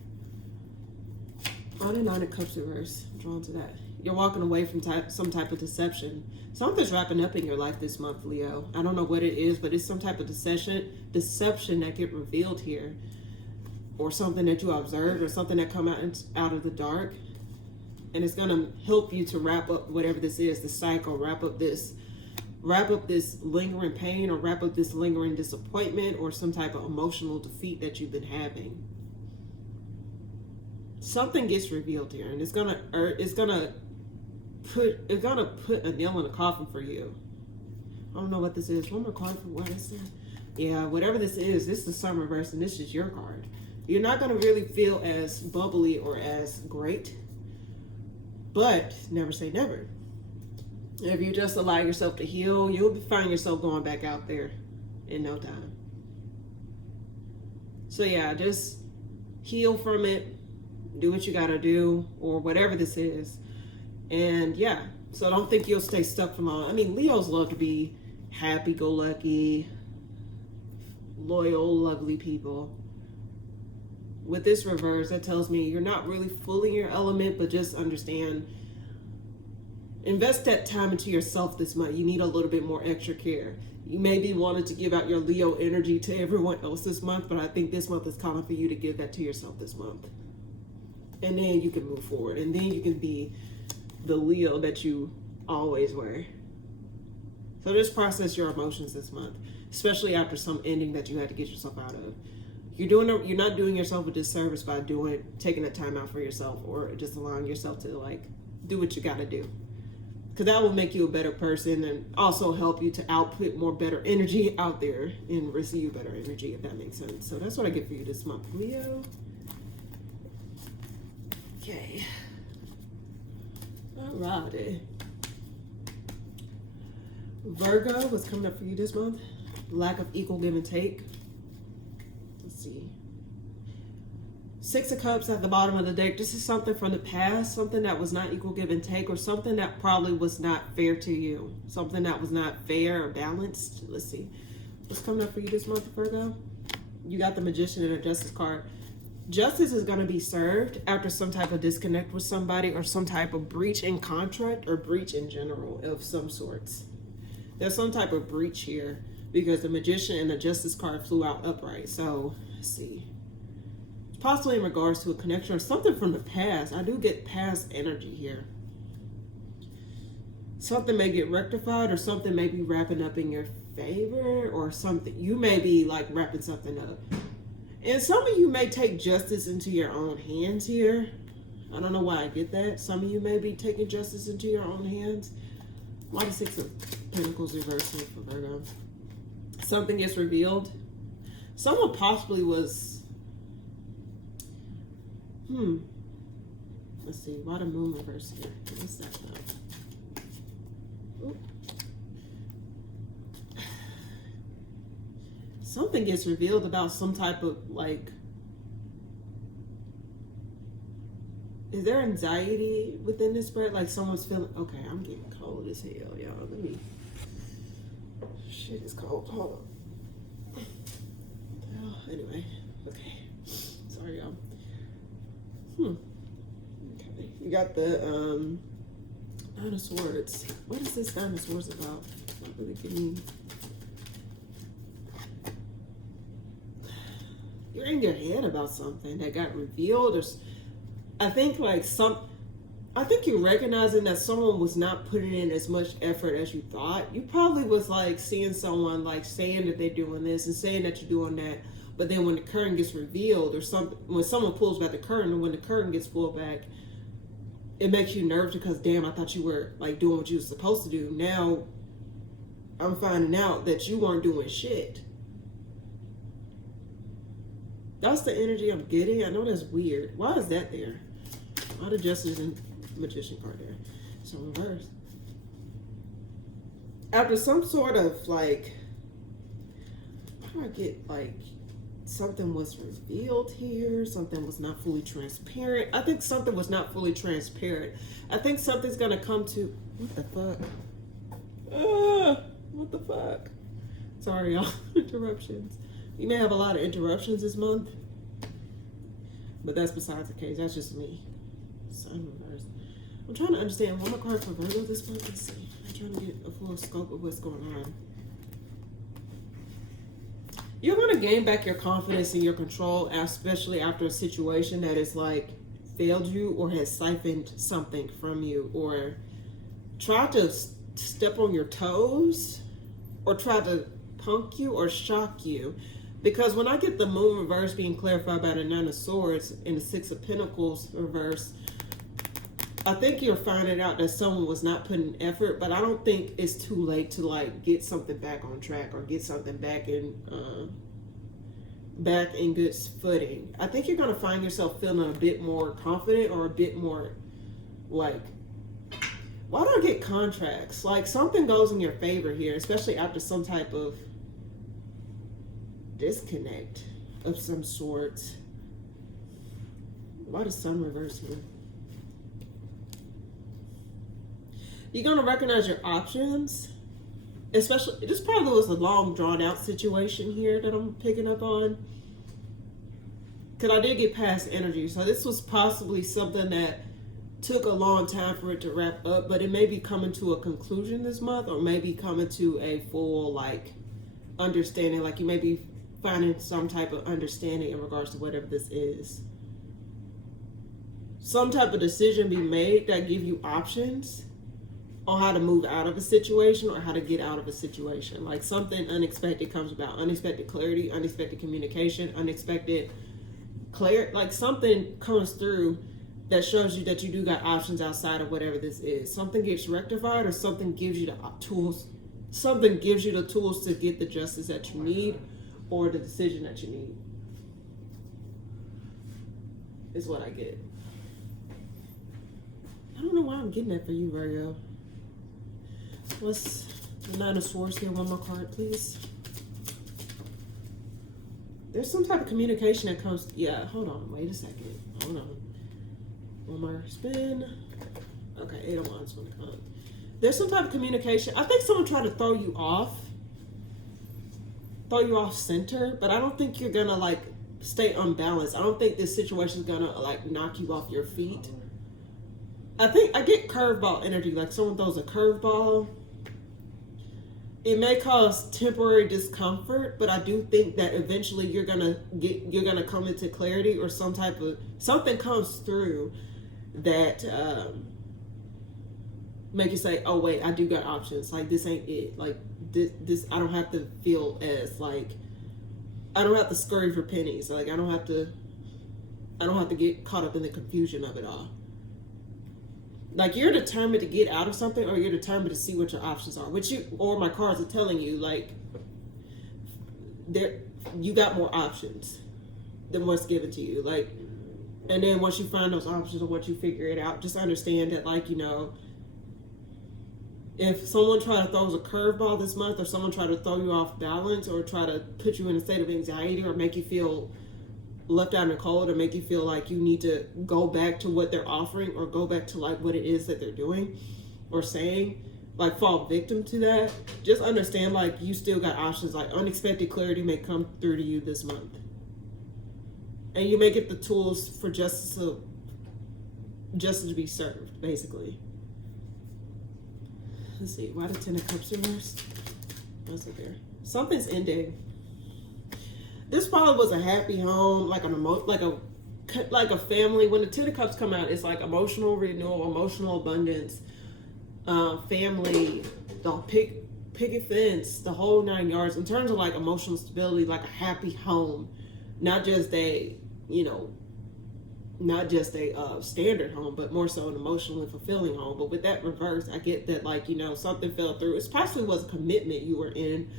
On and on, it comes to reverse. I'm drawn to that. You're walking away from some type of deception. Something's wrapping up in your life this month, Leo. I don't know what it is, but it's some type of deception that get revealed here. Or something that you observe, or something that come out of the dark. And it's going to help you to wrap up whatever this is, the cycle, wrap up this lingering pain, or wrap up this lingering disappointment, or some type of emotional defeat that you've been having. Something gets revealed here, and it's gonna put a nail in the coffin for you. I don't know what this is. One more card for what is this? Yeah, whatever this is the sun reverse, and this is your card. You're not gonna really feel as bubbly or as great, but never say never. If you just allow yourself to heal, you'll find yourself going back out there in no time. So yeah, just heal from it. Do what you gotta do, or whatever this is. And yeah, so don't think you'll stay stuck for long. I mean, Leos love to be happy-go-lucky, loyal, lovely people. With this reverse, that tells me you're not really fully in your element, but just understand, invest that time into yourself this month. You need a little bit more extra care. You may be wanting to give out your Leo energy to everyone else this month, but I think this month is calling for you to give that to yourself this month. And then you can move forward. And then you can be the Leo that you always were. So just process your emotions this month, especially after some ending that you had to get yourself out of. You're not doing yourself a disservice by taking that time out for yourself, or just allowing yourself to do what you got to do. Because that will make you a better person and also help you to output more better energy out there and receive better energy, if that makes sense. So that's what I get for you this month, Leo. Okay. Alrighty. Virgo, what's coming up for you this month? Lack of equal give and take. Let's see. 6 of Cups at the bottom of the deck. This is something from the past, something that was not equal give and take, or something that probably was not fair to you. Something that was not fair or balanced. Let's see. What's coming up for you this month, Virgo? You got the Magician and the Justice card. justice is going to be served after some type of disconnect with somebody or some type of breach in contract or breach in general of some sorts. There's some type of breach here because the Magician and the Justice card flew out upright. So, let's see. Possibly in regards to a connection or something from the past. I do get past energy here. Something may get rectified or something may be wrapping up in your favor or something. You may be like wrapping something up. And some of you may take justice into your own hands here. I don't know why I get that. Some of you may be taking justice into your own hands. Why the Six of Pentacles reversing for Virgo? Something gets revealed. Someone possibly was... Let's see. Why the Moon reverse here? What's that about? Oop. Something gets revealed about some type of like, is there anxiety within this spread? Like someone's feeling, okay, I'm getting cold as hell, y'all. Let me, shit is cold. Hold on. Anyway, okay. Sorry, y'all. Okay, you got the Nine of Swords. What is this Nine of Swords about? Not really getting. You're in your head about something that got revealed, or I think you're recognizing that someone was not putting in as much effort as you thought. You probably was like seeing someone like saying that they're doing this and saying that you're doing that, but then when the curtain gets revealed or something, when someone pulls back the curtain, and when the curtain gets pulled back, it makes you nervous because damn, I thought you were like doing what you were supposed to do. Now I'm finding out that you weren't doing shit. That's the energy I'm getting. I know that's weird. Why is that there? Why the Justice and Magician card there? So reverse. After some sort of like, how do I get like, something was revealed here. Something was not fully transparent. I think something was not fully transparent. I think something's going to come to, what the fuck? What the fuck? Sorry, y'all. Interruptions. You may have a lot of interruptions this month, but that's besides the case. That's just me. Sun reverse. I'm trying to understand one more card for Virgo this month. Let's see. I'm trying to get a full scope of what's going on. You're going to gain back your confidence and your control, especially after a situation that is like failed you or has siphoned something from you or tried to step on your toes or tried to punk you or shock you. Because when I get the Moon reverse being clarified by the Nine of Swords and the Six of Pentacles reverse, I think you're finding out that someone was not putting effort, but I don't think it's too late to like get something back on track or get something back in good footing. I think you're going to find yourself feeling a bit more confident or a bit more like, why do I get contracts? Like something goes in your favor here, especially after some type of disconnect of some sort. Why does Sun reverse here? You're going to recognize your options, especially, this probably was a long drawn out situation here that I'm picking up on. Because I did get past energy. So this was possibly something that took a long time for it to wrap up, but it may be coming to a conclusion this month or maybe coming to a full like understanding. Like you may be finding some type of understanding in regards to whatever this is. Some type of decision be made that give you options on how to move out of a situation or how to get out of a situation. Like something unexpected comes about, unexpected clarity, unexpected communication, unexpected clarity, like something comes through that shows you that you do got options outside of whatever this is. Something gets rectified or something gives you the tools, something gives you the tools to get the justice that you need or the decision that you need. Is what I get. I don't know why I'm getting that for you, Virgo. What's the Nine of Swords here? One more card, please. There's some type of communication that comes. Yeah, hold on. Wait a second. Hold on. One more spin. Okay, Eight of Wands want to come. There's some type of communication. I think someone tried to throw you off center, but I don't think you're gonna like stay unbalanced. I don't think this situation is gonna like knock you off your feet. I think I get curveball energy, like someone throws a curveball. It may cause temporary discomfort, but I do think that eventually you're gonna come into clarity, or something comes through that make you say, oh wait, I do got options. Like this ain't it. Like this I don't have to feel as like, I don't have to scurry for pennies. Like I don't have to get caught up in the confusion of it all. Like you're determined to get out of something, or you're determined to see what your options are. Which or my cards are telling you, like, you got more options than what's given to you. Like, and then once you find those options, or once you figure it out, just understand that, like, you know, if someone tries to throw a curveball this month, or someone try to throw you off balance, or try to put you in a state of anxiety, or make you feel left out in the cold, or make you feel like you need to go back to what they're offering, or go back to like what it is that they're doing or saying, like fall victim to that, just understand like you still got options. Like unexpected clarity may come through to you this month, and you may get the tools for justice to be served, basically. Let's see, why the Ten of Cups reversed? What's up there? Something's ending. This probably was a happy home, like a family. When the Ten of Cups come out, it's like emotional renewal, emotional abundance, family, the picket fence, the whole 9 yards. In terms of like emotional stability, like a happy home, not just a standard home, but more so an emotionally fulfilling home. But with that reverse, I get that like, you know, something fell through. It possibly was a commitment you were in.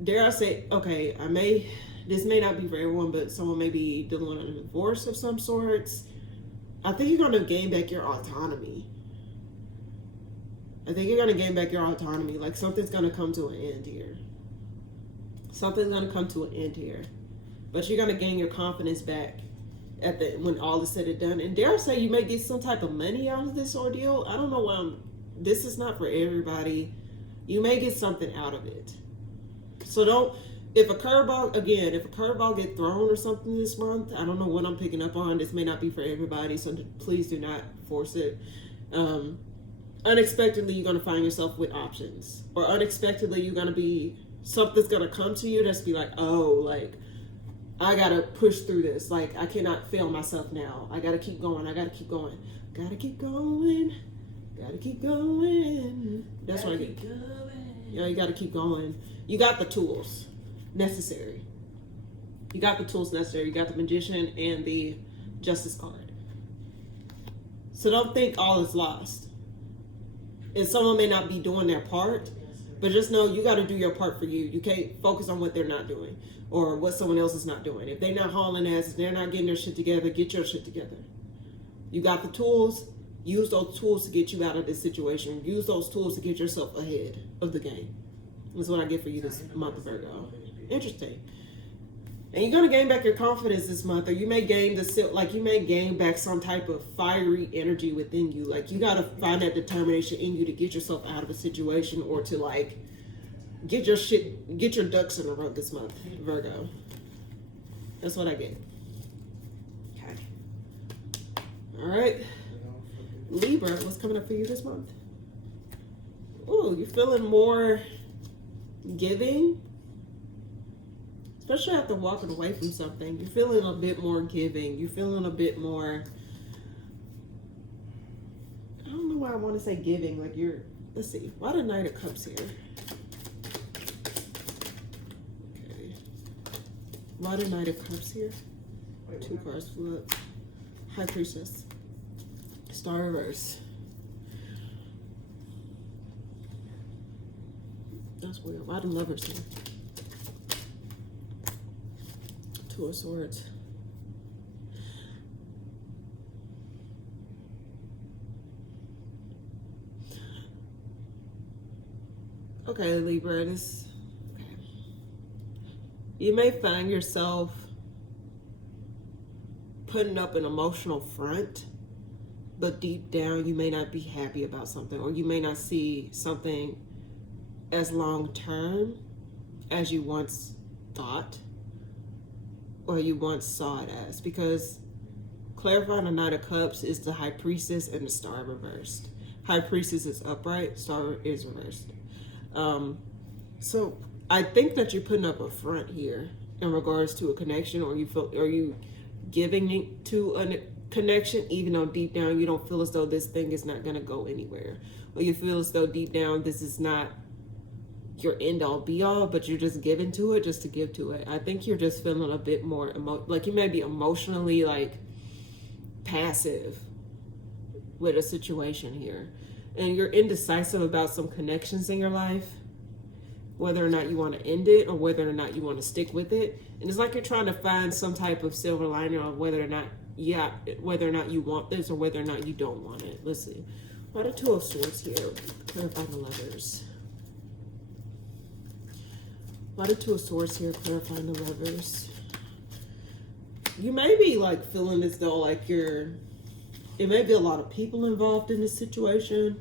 Dare I say, okay, this may not be for everyone, but someone may be dealing with a divorce of some sorts. I think you're going to gain back your autonomy. Like something's going to come to an end here. But you're going to gain your confidence back when all is said and done. And dare I say, you may get some type of money out of this ordeal. I don't know why this is not for everybody. You may get something out of it. So if a curveball get thrown or something this month, I don't know what I'm picking up on. This may not be for everybody, so please do not force it. Unexpectedly, you're going to find yourself with options. Or unexpectedly, something's going to come to you that's be like, oh, like, I got to push through this. Like, I cannot fail myself now. I got to keep going. That's what I get. Yeah, you got to keep going. You got the tools necessary. You got the Magician and the Justice card. So don't think all is lost. And someone may not be doing their part, but just know you got to do your part for you. You can't focus on what they're not doing or what someone else is not doing. If they're not hauling ass, if they're not getting their shit together, get your shit together. You got the tools. Use those tools to get you out of this situation. Use those tools to get yourself ahead of the game. That's what I get for you this month, Virgo. Interesting. And you're gonna gain back your confidence this month, or you may gain back some type of fiery energy within you. Like you gotta find that determination in you to get yourself out of a situation, or to like get your ducks in a row this month, Virgo. That's what I get. Okay. All right. Libra, what's coming up for you this month? Ooh, you're feeling more giving, especially after walking away from something. You're feeling a bit more giving. You're feeling a bit more, I don't know why I want to say giving. Like let's see, why the Knight of Cups here? Okay, why the Knight of Cups here? 2 cards flip. High Priestess. Star reverse. That's weird. Why the Lovers here? 2 of Swords. Okay, Libra, okay. You may find yourself putting up an emotional front, but deep down you may not be happy about something, or you may not see something as long term as you once thought, or you once saw it as, because clarifying the Knight of Cups is the High Priestess and the Star reversed. High Priestess is upright, Star is reversed. So I think that you're putting up a front here in regards to a connection, or you giving to a connection, even though deep down you don't feel as though this thing is not going to go anywhere, or you feel as though deep down this is not your end all be all, but you're just giving to it just to give to it. I think you're just feeling a bit more like you may be emotionally like passive with a situation here, and you're indecisive about some connections in your life, whether or not you want to end it or whether or not you want to stick with it. And it's like you're trying to find some type of silver lining on whether or not you want this or whether or not you don't want it. Let's see. Why the Two of Swords here? Clarify the Lovers. Why the Two of Swords here? Clarifying the Lovers. You may be like feeling as though like it may be a lot of people involved in this situation,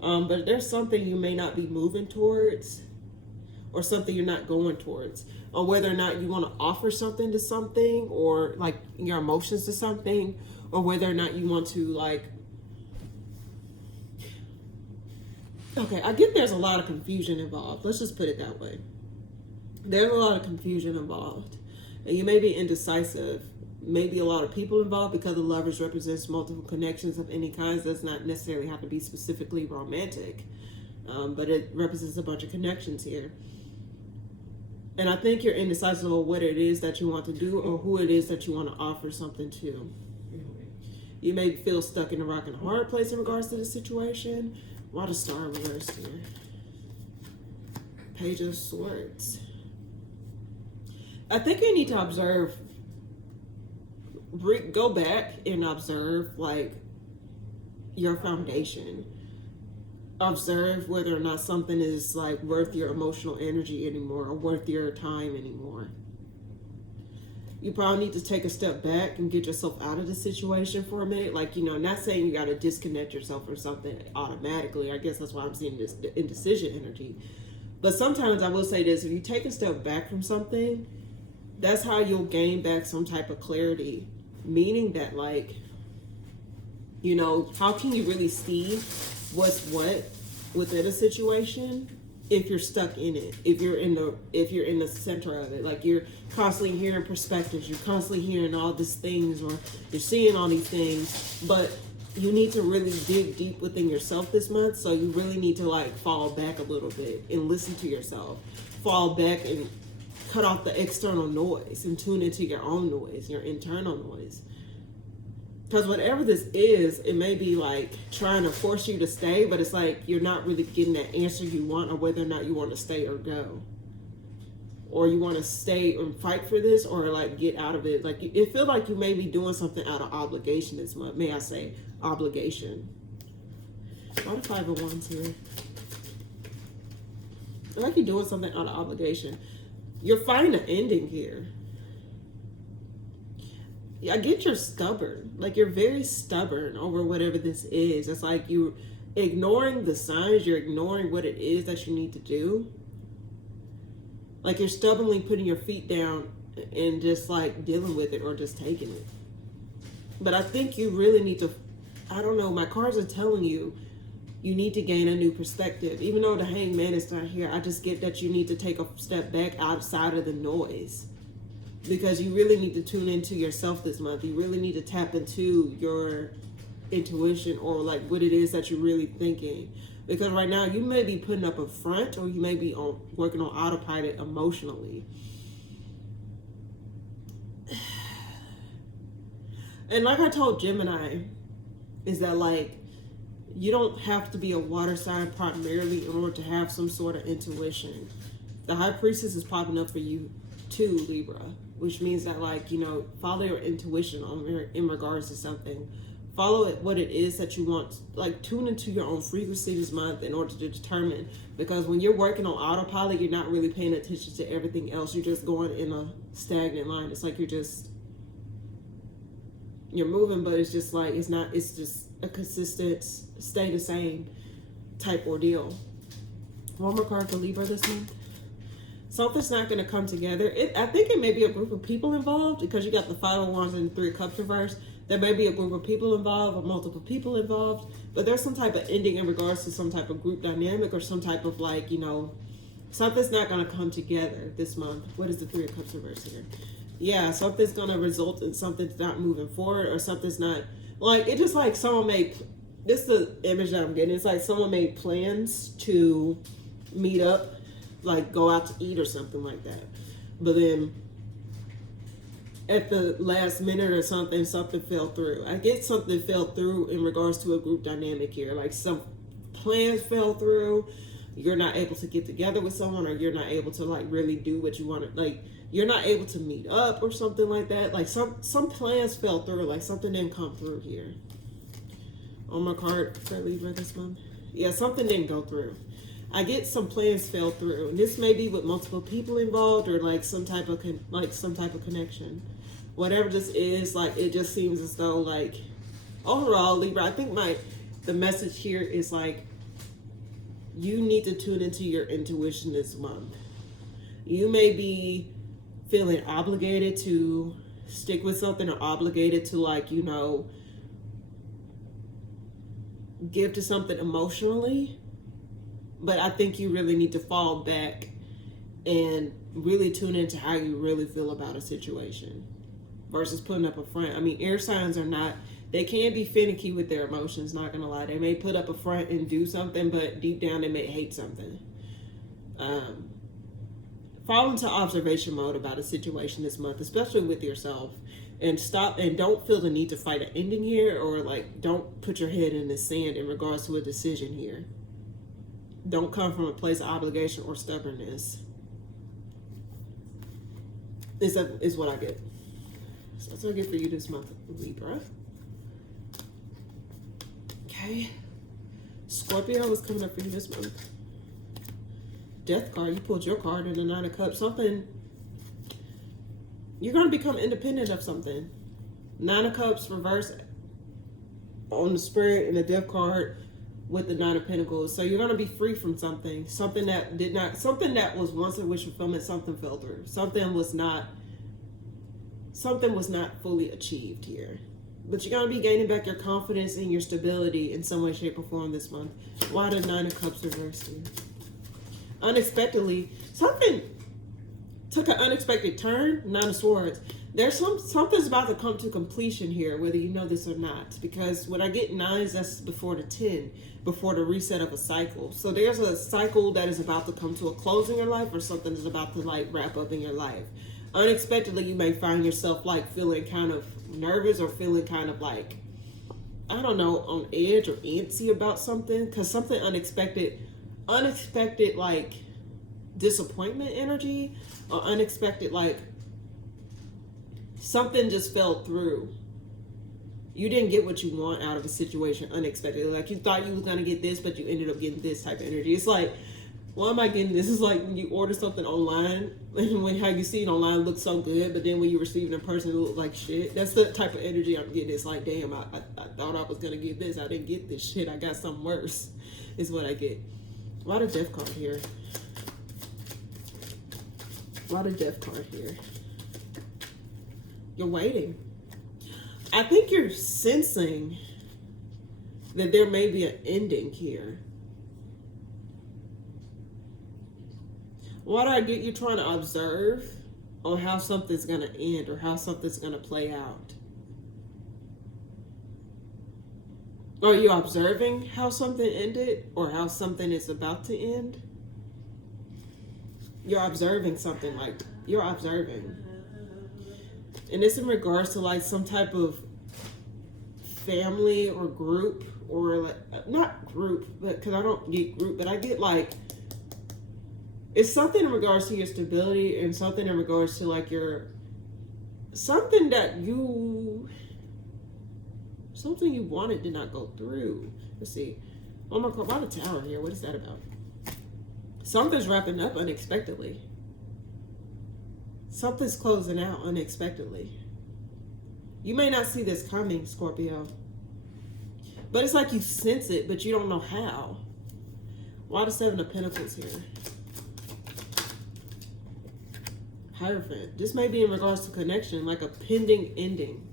but there's something you may not be moving towards, or something you're not going towards, or whether or not you want to offer something to something, or like your emotions to something, or whether or not you want to like, okay, I get there's a lot of confusion involved. Let's just put it that way. There's a lot of confusion involved, and you may be indecisive. Maybe a lot of people involved, because the Lovers represents multiple connections of any kinds. Does not necessarily have to be specifically romantic, but it represents a bunch of connections here. And I think you're indecisive of what it is that you want to do, or who it is that you want to offer something to. You may feel stuck in a rock and a hard place in regards to the situation. Why the Star reversed here? Page of Swords. I think you need to observe, go back and observe like your foundation. Observe whether or not something is like worth your emotional energy anymore, or worth your time anymore. You probably need to take a step back and get yourself out of the situation for a minute. Like, not saying you got to disconnect yourself from something automatically. I guess that's why I'm seeing this indecision energy. But sometimes I will say this: if you take a step back from something, that's how you'll gain back some type of clarity. Meaning that, like, how can you really see what's what within a situation if you're stuck in it, if you're in the center of it? Like, you're constantly hearing perspectives, you're constantly hearing all these things, or you're seeing all these things, but you need to really dig deep within yourself this month. So you really need to like fall back a little bit and listen to yourself, fall back and cut off the external noise and tune into your own noise, your internal noise. Because whatever this is, it may be like trying to force you to stay, but it's like you're not really getting that answer you want, or whether or not you want to stay or go. Or you want to stay and fight for this, or like get out of it. Like, it feels like you may be doing something out of obligation this month. May I say obligation? Why the 5 of Wands here? I feel like you're doing something out of obligation. You're finding an ending here. I get you're stubborn. Like, you're very stubborn over whatever this is. It's like you're ignoring the signs. You're ignoring what it is that you need to do. Like, you're stubbornly putting your feet down and just like dealing with it, or just taking it. But I think you really need to, I don't know, my cards are telling you, you need to gain a new perspective. Even though the Hangman is not here, I just get that you need to take a step back outside of the noise. Because you really need to tune into yourself this month. You really need to tap into your intuition, or like what it is that you're really thinking. Because right now you may be putting up a front, or you may be working on autopilot emotionally. And like I told Gemini, is that like, you don't have to be a water sign primarily in order to have some sort of intuition. The High Priestess is popping up for you too, Libra. Which means that, like, follow your intuition in regards to something. Follow what it is that you want. Like, tune into your own frequency this month in order to determine. Because when you're working on autopilot, you're not really paying attention to everything else. You're just going in a stagnant line. It's like you're moving, but it's just like, it's just a consistent, stay the same type ordeal. One more card for Libra this month. Something's not going to come together. I think it may be a group of people involved, because you got the Five of Wands and the Three of Cups reversed. There may be a group of people involved or multiple people involved, but there's some type of ending in regards to some type of group dynamic or some type of, like, you know, something's not going to come together this month. What is the Three of Cups reversed here? Yeah, something's going to result in something's not moving forward, or something's not, like, it just like someone made, this is the image that I'm getting. It's like someone made plans to meet up, like go out to eat or something like that. But then at the last minute or something fell through. I get something fell through in regards to a group dynamic here. Like some plans fell through. You're not able to get together with someone, or you're not able to like really do what you want to, like you're not able to meet up or something like that. Like some plans fell through, like something didn't come through here. On my card for Libra this month. Yeah, something didn't go through. I get some plans fell through. And this may be with multiple people involved, or like some type of connection. Whatever this is, like it just seems as though, like, overall, Libra, I think the message here is like you need to tune into your intuition this month. You may be feeling obligated to stick with something, or obligated to, like, you know, give to something emotionally. But I think you really need to fall back and really tune into how you really feel about a situation versus putting up a front. I mean, air signs are not, they can be finicky with their emotions, not gonna lie. They may put up a front and do something, but deep down they may hate something. Fall into observation mode about a situation this month, especially with yourself, and stop and don't feel the need to fight an ending here, or like don't put your head in the sand in regards to a decision here. Don't come from a place of obligation or stubbornness. Is what I get. So that's what I get for you this month, Libra. Okay. Scorpio is coming up for you this month. Death card. You pulled your card in the Nine of Cups. Something. You're going to become independent of something. Nine of Cups reverse on the Spirit, and the Death card with the Nine of Pentacles. So you're going to be free from something. Something that was once a wish fulfillment, something fell through. Something was not fully achieved here. But you're going to be gaining back your confidence and your stability in some way, shape, or form this month. Why the Nine of Cups reversed here? Unexpectedly, something took an unexpected turn. Nine of Swords. There's something's about to come to completion here, whether you know this or not. Because when I get nines, that's before the 10, before the reset of a cycle. So there's a cycle that is about to come to a close in your life, or something is about to like wrap up in your life. Unexpectedly, you may find yourself like feeling kind of nervous, or feeling kind of like, I don't know, on edge or antsy about something, because something unexpected like disappointment energy, or unexpected like something just fell through. You didn't get what you want out of a situation unexpectedly. Like you thought you was going to get this, but you ended up getting this type of energy. It's like, why am I getting this? It's like when you order something online, and when how you see it online looks so good, but then when you receive it in person, it looks like shit. That's the type of energy I'm getting. It's like, damn, I thought I was going to get this. I didn't get this shit. I got something worse, is what I get. Why the Death card here? Why the Death card here? You're waiting. I think you're sensing that there may be an ending here. Why do I get you trying to observe on how something's going to end, or how something's going to play out? Are you observing how something ended, or how something is about to end? You're observing something, like you're observing. And it's in regards to like some type of family or group, or like, not group, but because I don't get group, but I get like, it's something in regards to your stability, and something in regards to like something you wanted did not go through. Let's see. Oh my God, why the Tower here? What is that about? Something's wrapping up unexpectedly. Something's closing out unexpectedly. You may not see this coming, Scorpio. But it's like you sense it, but you don't know how. Why the Seven of Pentacles here? Hierophant. This may be in regards to connection, like a pending ending.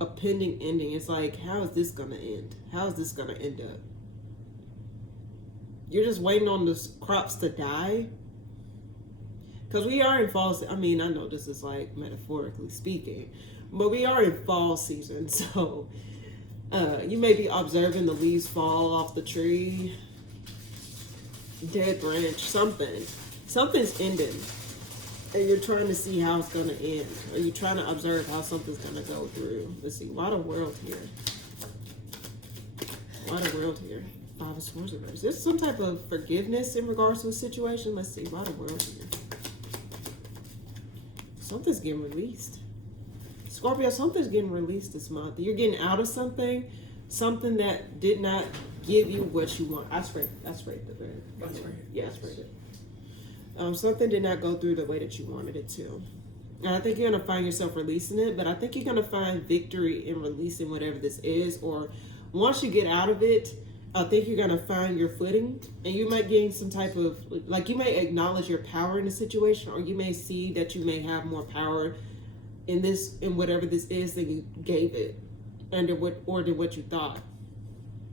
A pending ending. It's like, how is this going to end? How is this going to end up? You're just waiting on the crops to die. Because we are in fall. I mean, I know this is like metaphorically speaking, but we are in fall season. So you may be observing the leaves fall off the tree, dead branch, something. Something's ending. And you're trying to see how it's going to end. Or you're trying to observe how something's going to go through. Let's see. Why the world here? Why the world here? Five of Swords reversed. There's some type of forgiveness in regards to a situation. Let's see. Why the world here? Something's getting released. Scorpio, something's getting released this month. You're getting out of something that did not give you what you want. I sprayed the red. Yeah, I sprayed it. Something did not go through the way that you wanted it to. And I think you're going to find yourself releasing it, but I think you're going to find victory in releasing whatever this is. Or once you get out of it, I think you're going to find your footing, and you might gain some type of, like, you may acknowledge your power in the situation, or you may see that you may have more power in whatever this is than you gave it, than what you thought.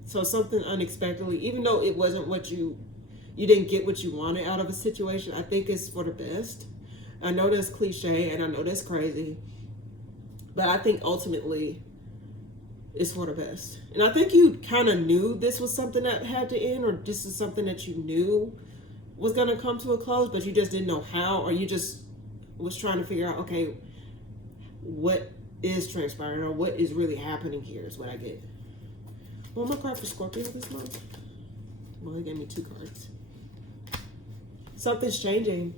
So something unexpectedly, even though it wasn't what you didn't get what you wanted out of a situation, I think it's for the best. I know that's cliche and I know that's crazy, but I think ultimately it's for the best. And I think you kind of knew this was something that had to end, or this is something that you knew was going to come to a close, but you just didn't know how, or you just was trying to figure out, okay, what is transpiring, or what is really happening here is what I get. One more card for Scorpio this month. Well, they gave me 2 cards. Something's changing.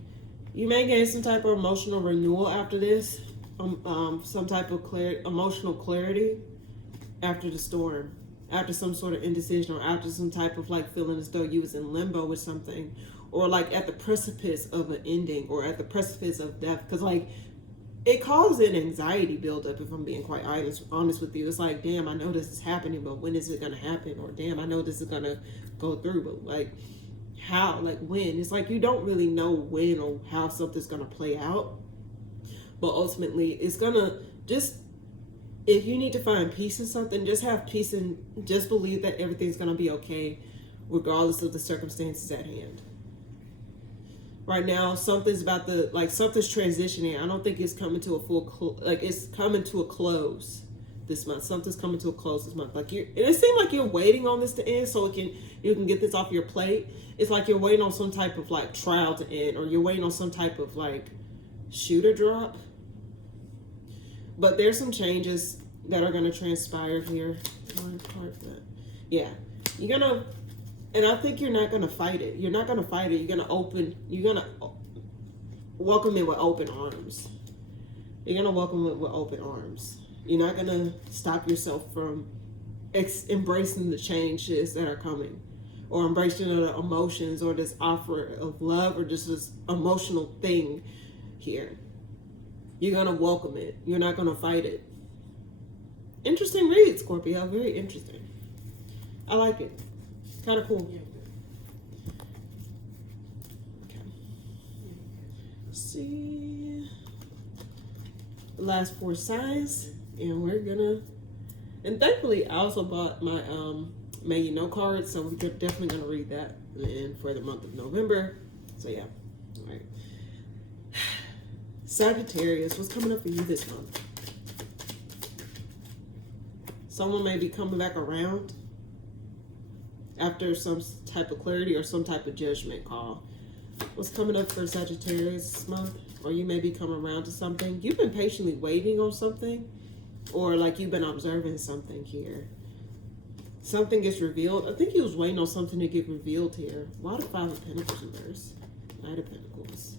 You may gain some type of emotional renewal after this. Some type of emotional clarity after the storm, after some sort of indecision, or after some type of like feeling as though you was in limbo with something, or like at the precipice of an ending, or at the precipice of death. Because like it causes an anxiety buildup, if I'm being quite honest with you. It's like, damn, I know this is happening, but when is it going to happen? Or damn, I know this is going to go through, but like how, like when? It's like you don't really know when or how something's going to play out. But ultimately, it's going to just, if you need to find peace in something, just have peace and just believe that everything's going to be okay, regardless of the circumstances at hand. Right now, something's something's transitioning. I don't think it's coming to a it's coming to a close this month. Something's coming to a close this month. Like it seems like you're waiting on this to end so you can get this off your plate. It's like you're waiting on some type of like trial to end, or you're waiting on some type of like shooter drop. But there's some changes that are going to transpire here. Yeah, you're gonna. And I think you're not going to fight it. You're not going to fight it. You're going to welcome it with open arms. You're going to welcome it with open arms. You're not going to stop yourself from embracing the changes that are coming, or embracing the emotions, or this offer of love, or just this emotional thing here. You're going to welcome it. You're not going to fight it. Interesting read, Scorpio. Very interesting. I like it. Kind of cool. Okay. Let's see. The last 4 signs, and we're gonna. And thankfully, I also bought my May You Know card, so we're definitely gonna read that for the month of November. So yeah, all right. Sagittarius, what's coming up for you this month? Someone may be coming back around after some type of clarity or some type of judgment call. What's coming up for Sagittarius this month? Or you may be coming around to something. You've been patiently waiting on something, or like you've been observing something here. Something gets revealed. I think he was waiting on something to get revealed here. Why the 5 of Pentacles reverse? Knight of Pentacles.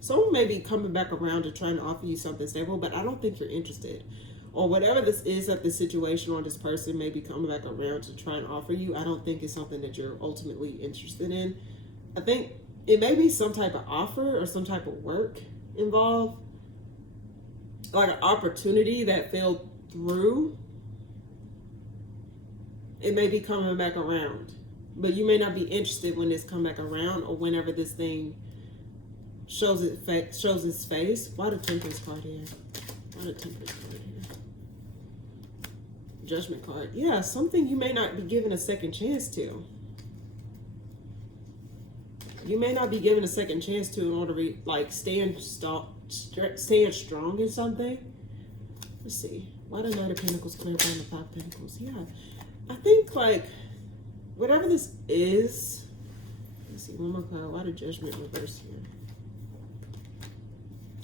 Someone may be coming back around to trying to offer you something stable, but I don't think you're interested. Or whatever this is that the situation or this person may be coming back around to try and offer you, I don't think it's something that you're ultimately interested in. I think it may be some type of offer or some type of work involved, like an opportunity that fell through. It may be coming back around. But you may not be interested when this come back around or whenever this thing shows its face. Why the Temperance card here? Why the Temperance card here? Judgment card. Yeah, something you may not be given a second chance to. You may not be given a second chance to in order to like stand strong in something. Let's see. Why the Knight of Pentacles clarifying the Five of Pentacles? Yeah, I think like whatever this is. Let's see. One more card. Why the Judgment reverse here?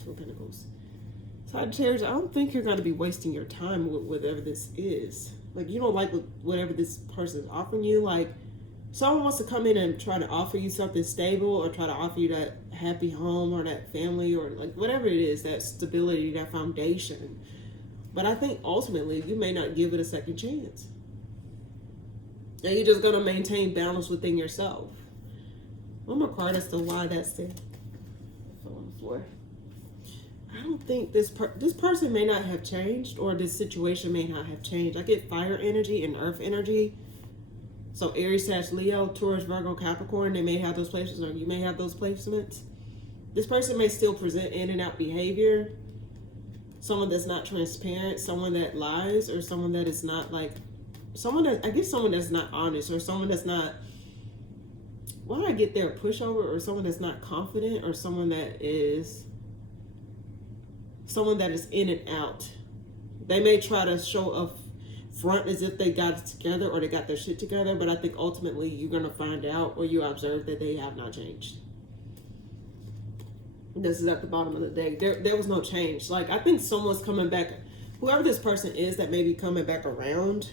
Two of Pentacles. Sagittarius, I don't think you're going to be wasting your time with whatever this is. Like, you don't like whatever this person is offering you. Like, someone wants to come in and try to offer you something stable or try to offer you that happy home or that family or like whatever it is, that stability, that foundation. But I think ultimately you may not give it a second chance. And you're just going to maintain balance within yourself. One more card as to why that's there. Fell on the floor. I don't think this person may not have changed, or this situation may not have changed. I get fire energy and earth energy. So Aries, Sag, Leo, Taurus, Virgo, Capricorn, they may have those places, or you may have those placements. This person may still present in and out behavior. Someone that's not transparent, someone that lies, or someone that is not like, someone that's not honest, or someone that's not, why do I get there, a pushover, or someone that's not confident, or someone that is in and out. They may try to show a front as if they got it together or they got their shit together, but I think ultimately you're going to find out, or you observe, that they have not changed. This is at the bottom of the deck. There was no change. Like, I think someone's coming back. Whoever this person is that may be coming back around,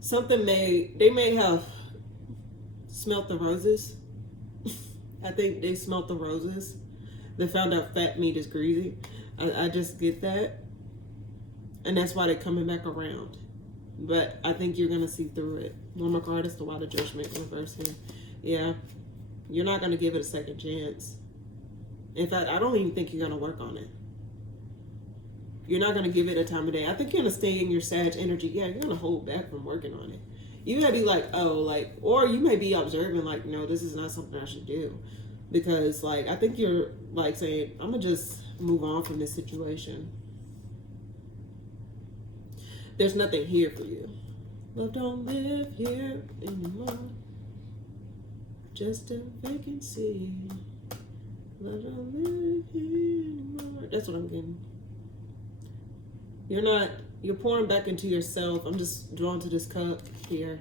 they may have smelt the roses. I think they smelt the roses. They found out fat meat is greasy. I just get that. And that's why they're coming back around. But I think you're going to see through it. One more card is the Why the Judgment reverse here. Yeah. You're not going to give it a second chance. In fact, I don't even think you're going to work on it. You're not going to give it a time of day. I think you're going to stay in your Sag energy. Yeah, you're going to hold back from working on it. You may be like, oh, like, or you may be observing like, no, this is not something I should do. Because, like, I think you're, like, saying, I'm going to just move on from this situation. There's nothing here for you. Love don't live here anymore. Just a vacancy. Love don't live here anymore. That's what I'm getting. You're pouring back into yourself. I'm just drawn to this cup here.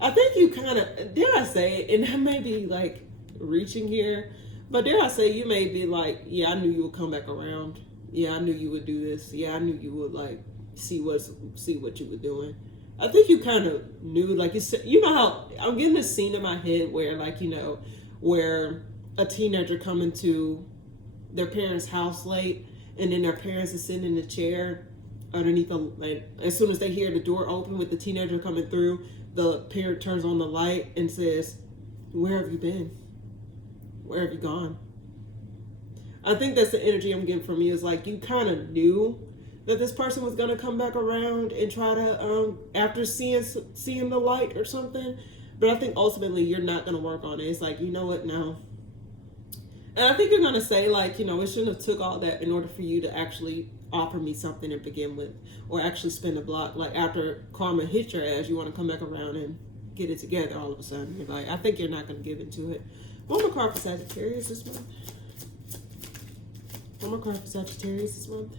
I think you kind of, dare I say it, and I may be like reaching here, but dare I say you may be like, yeah, I knew you would come back around. Yeah, I knew you would do this. Yeah, I knew you would like see what you were doing. I think you kind of knew, like, you know how I'm getting this scene in my head where, like, you know, where a teenager coming to their parents' house late, and then their parents are sitting in the chair underneath the, like, as soon as they hear the door open with the teenager coming through, the parent turns on the light and says, "Where have you been? Where have you gone?" I think that's the energy I'm getting from you. Is like you kind of knew that this person was going to come back around and try to, after seeing the light or something. But I think ultimately you're not going to work on it. It's like, you know what, no. And I think you're going to say, like, you know, it shouldn't have took all that in order for you to actually offer me something to begin with, or actually spin the block. Like, after karma hits your ass, you want to come back around and get it together all of a sudden. You're like, I think you're not going to give into it. One more card for Sagittarius this month. One more card for Sagittarius this month.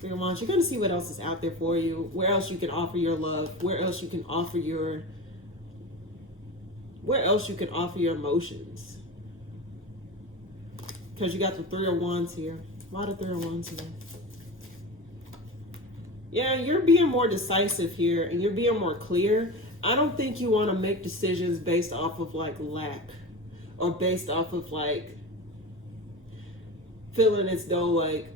You're going to see what else is out there for you, where else you can offer your love, where else you can offer your emotions. Because you got the Three of Wands here. Why the Three of Wands here? Yeah, you're being more decisive here, and you're being more clear. I don't think you want to make decisions based off of like lack, or based off of like feeling as though like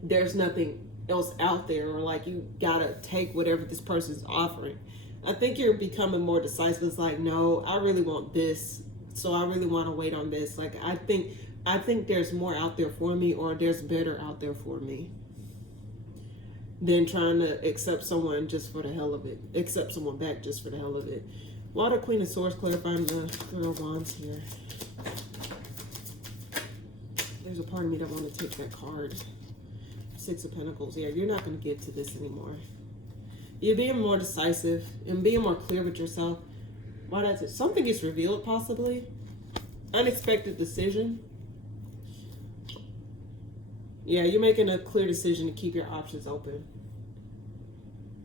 there's nothing else out there, or like you gotta take whatever this person's offering. I think you're becoming more decisive. It's like, no, I really want this, so I really want to wait on this. Like, I think there's more out there for me, or there's better out there for me, than trying to accept someone just for the hell of it, accept someone back just for the hell of it. Why the Queen of Swords clarifying the Girl of Wands here? There's a part of me that want to take that card. Six of Pentacles. Yeah, you're not going to get to this anymore. You're being more decisive and being more clear with yourself. Why that's it? Something gets revealed, possibly. Unexpected decision. Yeah, you're making a clear decision to keep your options open.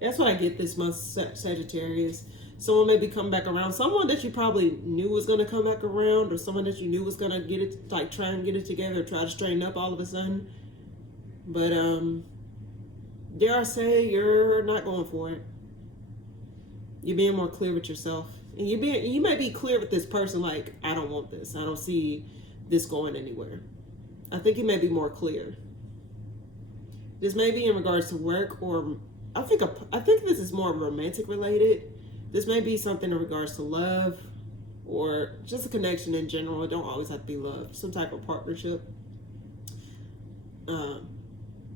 That's what I get this month, Sagittarius. Someone may be coming back around. Someone that you probably knew was going to come back around, or someone that you knew was going to get it, like try and get it together, try to straighten up all of a sudden. But, dare I say, you're not going for it. You're being more clear with yourself. And you may be clear with this person, like, I don't want this. I don't see this going anywhere. I think you may be more clear. This may be in regards to work, or I think this is more romantic related. This may be something in regards to love, or just a connection in general. It don't always have to be love. Some type of partnership.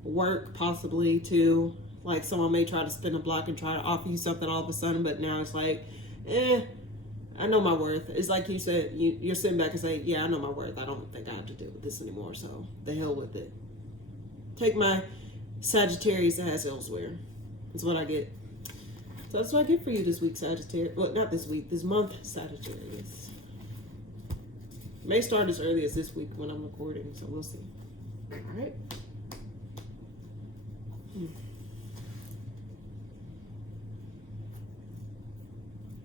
Work, possibly, too. Like, someone may try to spin a block and try to offer you something all of a sudden, but now it's like, I know my worth. It's like you said, you're sitting back and say, yeah, I know my worth. I don't think I have to deal with this anymore, so the hell with it. Take my Sagittarius ass elsewhere. That's what I get. So that's what I get for you this week, Sagittarius. Well, not this week, this month, Sagittarius. May start as early as this week when I'm recording, so we'll see. All right.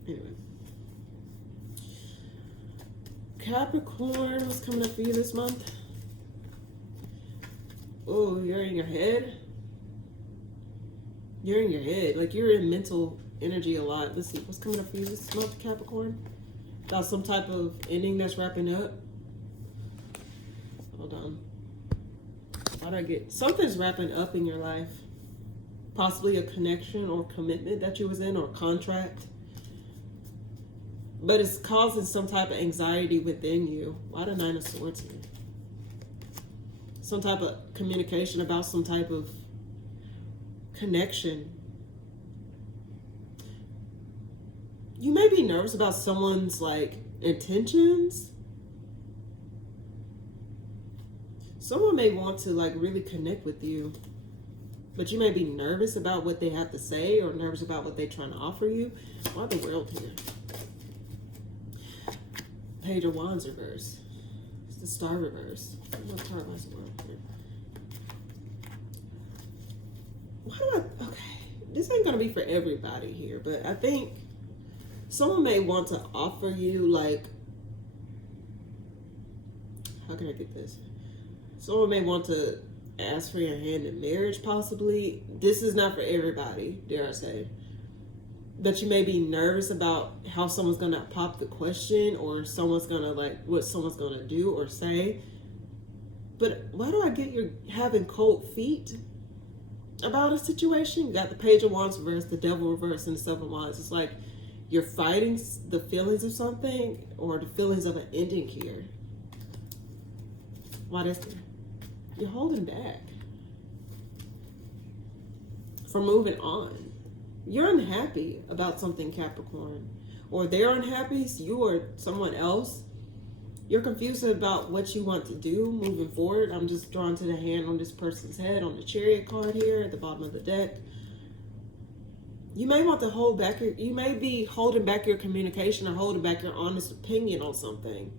Anyway. Capricorn, what's coming up for you this month? Oh, you're in your head? You're in your head. Like, you're in mental energy a lot. Let's see, what's coming up for you this month, Capricorn? About some type of ending that's wrapping up? Hold on. Why'd I get... Something's wrapping up in your life. Possibly a connection or commitment that you was in, or contract. But it's causing some type of anxiety within you. Why the Nine of Swords here? Some type of communication about some type of connection. You may be nervous about someone's, like, intentions. Someone may want to, like, really connect with you. But you may be nervous about what they have to say, or nervous about what they're trying to offer you. Why the World here? Page of Wands reverse. It's the Star reverse. What card was the World here? Why do I... Okay. This ain't going to be for everybody here, but I think someone may want to offer you, like... How can I get this? Someone may want to ask for your hand in marriage, possibly. This is not for everybody, dare I say. That you may be nervous about how someone's going to pop the question, or someone's going to, like, what someone's going to do or say. But why do I get you're having cold feet about a situation? You got the Page of Wands reverse, the Devil reverse, and the Seven of Wands. It's like you're fighting the feelings of something, or the feelings of an ending here. Why this thing? You're holding back from moving on. You're unhappy about something, Capricorn. Or they're unhappy, so you or someone else. You're confused about what you want to do moving forward. I'm just drawn to the hand on this person's head on the Chariot card here at the bottom of the deck. You may want to hold back you may be holding back your communication, or holding back your honest opinion on something.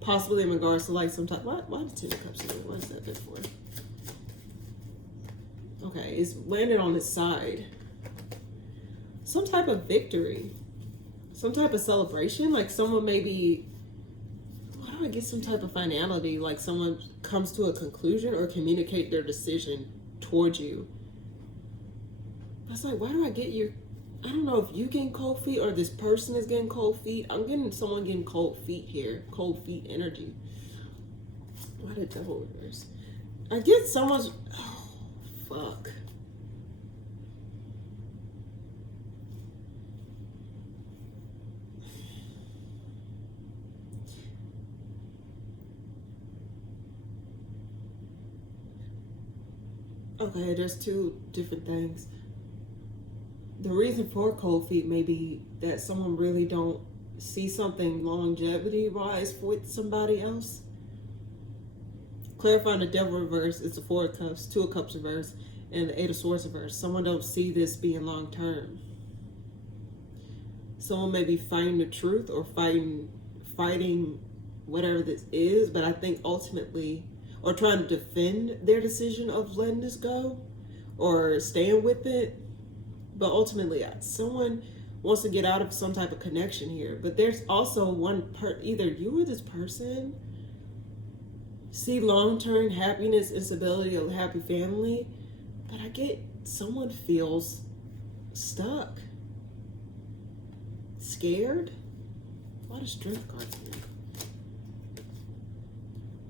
Possibly in regards to, like, some type... Why is Ten of Cups here? What is that good for? Okay, it's landed on its side. Some type of victory. Some type of celebration. Like, someone may be... Why do I get some type of finality? Like, someone comes to a conclusion or communicate their decision towards you. That's like, why do I get your... I don't know if you getting cold feet or this person is getting cold feet. I'm getting someone getting cold feet here. Cold feet energy. Why the Devil reverse? I get someone's... Oh, fuck. Okay, there's two different things. the reason for cold feet may be that someone really don't see something longevity-wise with somebody else. Clarifying the Devil reverse, it's the Four of Cups, Two of Cups reverse, and the Eight of Swords reverse. Someone don't see this being long-term. Someone may be fighting the truth or fighting whatever this is, but I think ultimately, or trying to defend their decision of letting this go or staying with it. But ultimately, someone wants to get out of some type of connection here. But there's also either you or this person see long-term happiness and stability of a happy family, but I get someone feels stuck, scared. A lot of strength cards here.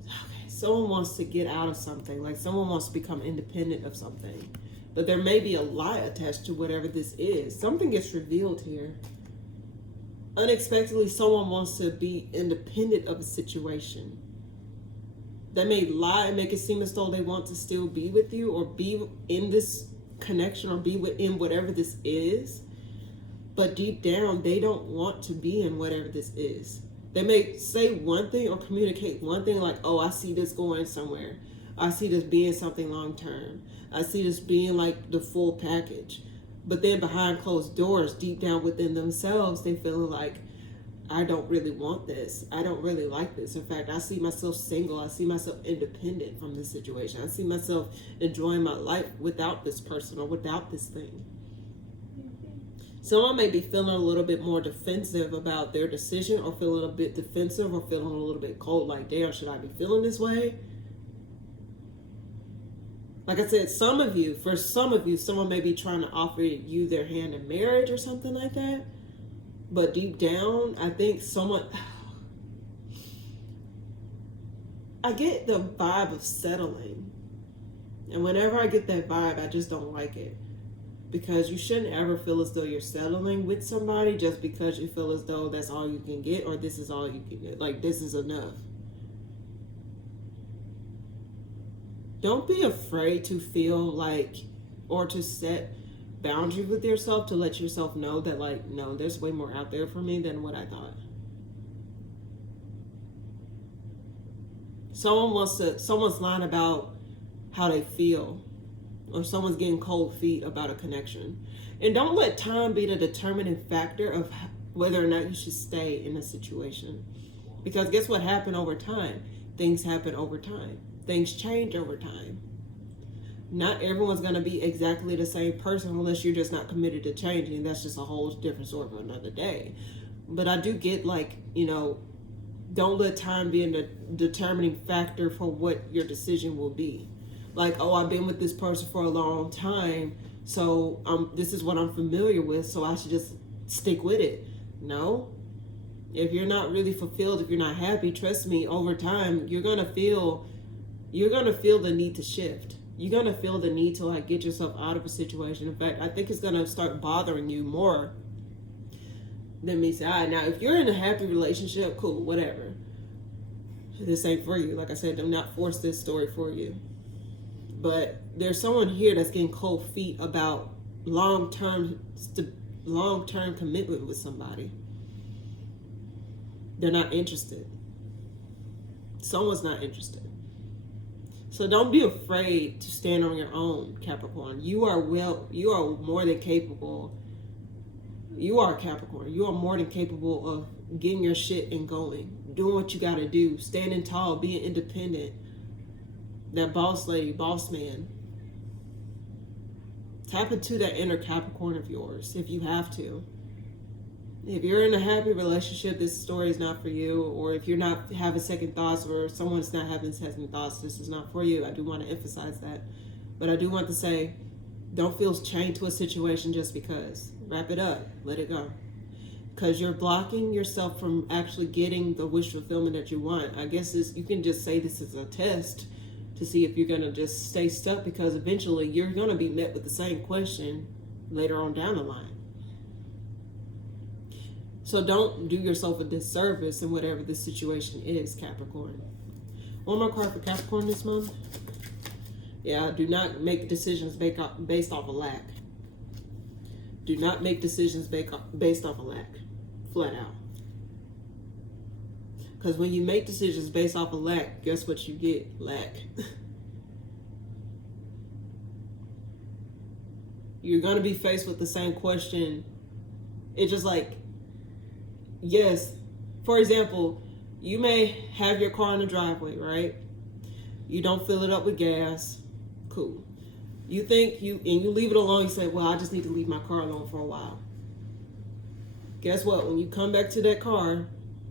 Okay, someone wants to get out of something, like someone wants to become independent of something, but there may be a lie attached to whatever this is. Something gets revealed here. Unexpectedly, someone wants to be independent of a situation. They may lie and make it seem as though they want to still be with you or be in this connection or be within whatever this is. But deep down, they don't want to be in whatever this is. They may say one thing or communicate one thing like, oh, I see this going somewhere. I see this being something long term. I see this being like the full package. But then behind closed doors, deep down within themselves, they feeling like, I don't really want this. I don't really like this. In fact, I see myself single. I see myself independent from this situation. I see myself enjoying my life without this person or without this thing. Someone may be feeling a little bit more defensive about their decision, or feeling a bit defensive, or feeling a little bit cold, like, damn, should I be feeling this way? Like I said, for some of you, someone may be trying to offer you their hand in marriage or something like that. But deep down, I think I get the vibe of settling. And whenever I get that vibe, I just don't like it. Because you shouldn't ever feel as though you're settling with somebody just because you feel as though that's all you can get, or this is all you can get. Like, this is enough. Don't be afraid to feel like, or to set boundaries with yourself, to let yourself know that, like, no, there's way more out there for me than what I thought. Someone's lying about how they feel, or someone's getting cold feet about a connection. And don't let time be the determining factor of whether or not you should stay in a situation. Because guess what happened over time? Things happen over time. Things change over time. Not everyone's going to be exactly the same person unless you're just not committed to changing. That's just a whole different story for another day. But I do get, like, don't let time be a determining factor for what your decision will be. Like, oh, I've been with this person for a long time, so this is what I'm familiar with, so I should just stick with it. No. If you're not really fulfilled, if you're not happy, trust me, over time, you're gonna feel the need to shift. You're going to feel the need to, like, get yourself out of a situation. In fact, I think it's going to start bothering you more than me saying, now, if you're in a happy relationship, cool, whatever. This ain't for you. Like I said, do not force this story for you. But there's someone here that's getting cold feet about long-term commitment with somebody. They're not interested. Someone's not interested. So don't be afraid to stand on your own, Capricorn. You are more than capable. You are Capricorn. You are more than capable of getting your shit and going, doing what you got to do, standing tall, being independent. That boss lady, boss man. Tap into that inner Capricorn of yours if you have to. If you're in a happy relationship, this story is not for you. Or if you're not having second thoughts, or someone's not having second thoughts, this is not for you. I do want to emphasize that. But I do want to say, don't feel chained to a situation just because. Wrap it up. Let it go. Because you're blocking yourself from actually getting the wish fulfillment that you want. I guess you can just say this is a test to see if you're going to just stay stuck, because eventually you're going to be met with the same question later on down the line. So don't do yourself a disservice in whatever this situation is, Capricorn. One more card for Capricorn this month. Yeah, do not make decisions based off of lack. Do not make decisions based off of lack. Flat out. Because when you make decisions based off of lack, guess what you get? Lack. You're going to be faced with the same question. It's just like, yes, for example, you may have your car in the driveway, right? You don't fill it up with gas. Cool. You think you leave it alone. You say, well, I just need to leave my car alone for a while. Guess what? When you come back to that car,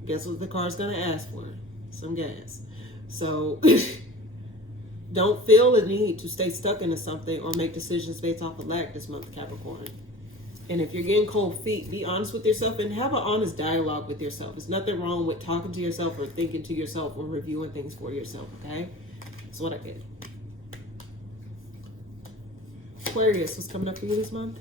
guess what the car's going to ask for? Some gas. So don't feel the need to stay stuck into something or make decisions based off of lack this month, Capricorn. And if you're getting cold feet, be honest with yourself and have an honest dialogue with yourself. There's nothing wrong with talking to yourself or thinking to yourself or reviewing things for yourself, okay? That's what I get. Aquarius, what's coming up for you this month?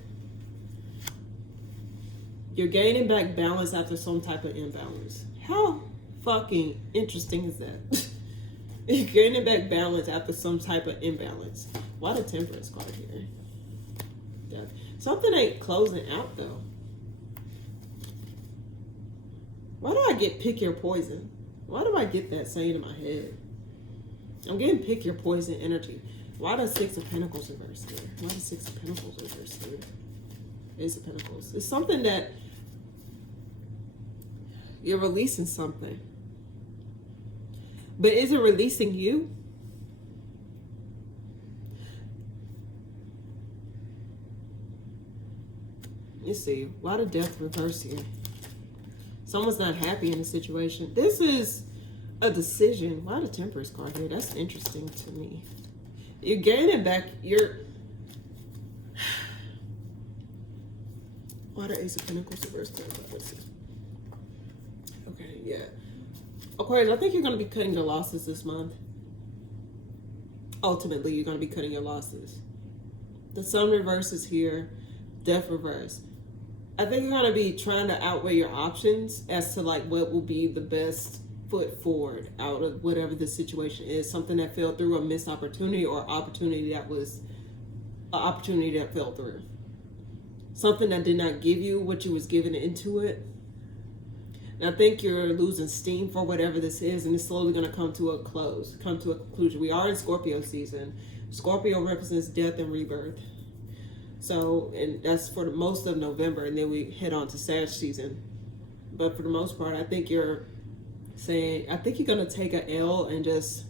You're gaining back balance after some type of imbalance. How fucking interesting is that? You're gaining back balance after some type of imbalance. Why the Temperance card here? Death. Something ain't closing out though. Why do I get pick your poison? Why do I get that saying in my head? I'm getting pick your poison energy. Why does Six of Pentacles reverse here? Why does Six of Pentacles reverse here? Ace of Pentacles. It's something that you're releasing something. But is it releasing you? You see, why the Death reverse here? Someone's not happy in a situation. This is a decision. Why the Temperance card here? That's interesting to me. You're gaining back why the Ace of Pentacles reverse card? Let's see. Okay, yeah. Aquarius, I think you're going to be cutting your losses this month. Ultimately, you're going to be cutting your losses. The Sun reverse is here. Death reverse. I think you're going to be trying to outweigh your options as to like what will be the best foot forward out of whatever the situation is. Something that fell through, a missed opportunity, or opportunity that was an opportunity that fell through. Something that did not give you what you was giving into it. And I think you're losing steam for whatever this is, and it's slowly going to come to a close, come to a conclusion. We are in Scorpio season. Scorpio represents death and rebirth. So, and that's for the most of November, and then we head on to Sag season. But for the most part, I think you're saying, I think you're going to take an L and just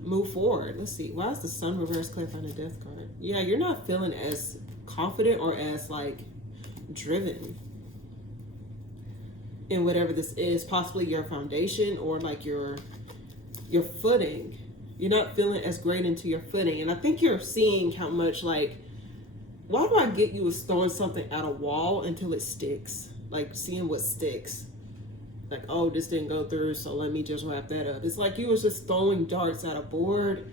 move forward. Let's see. Why is the Sun reverse clarifying the Death card? Yeah, you're not feeling as confident or as like driven in whatever this is, possibly your foundation or like your footing. You're not feeling as great into your footing. And I think you're seeing how much like, why do I get you with throwing something at a wall until it sticks? Like seeing what sticks. Like, oh, this didn't go through, so let me just wrap that up. It's like you was just throwing darts at a board,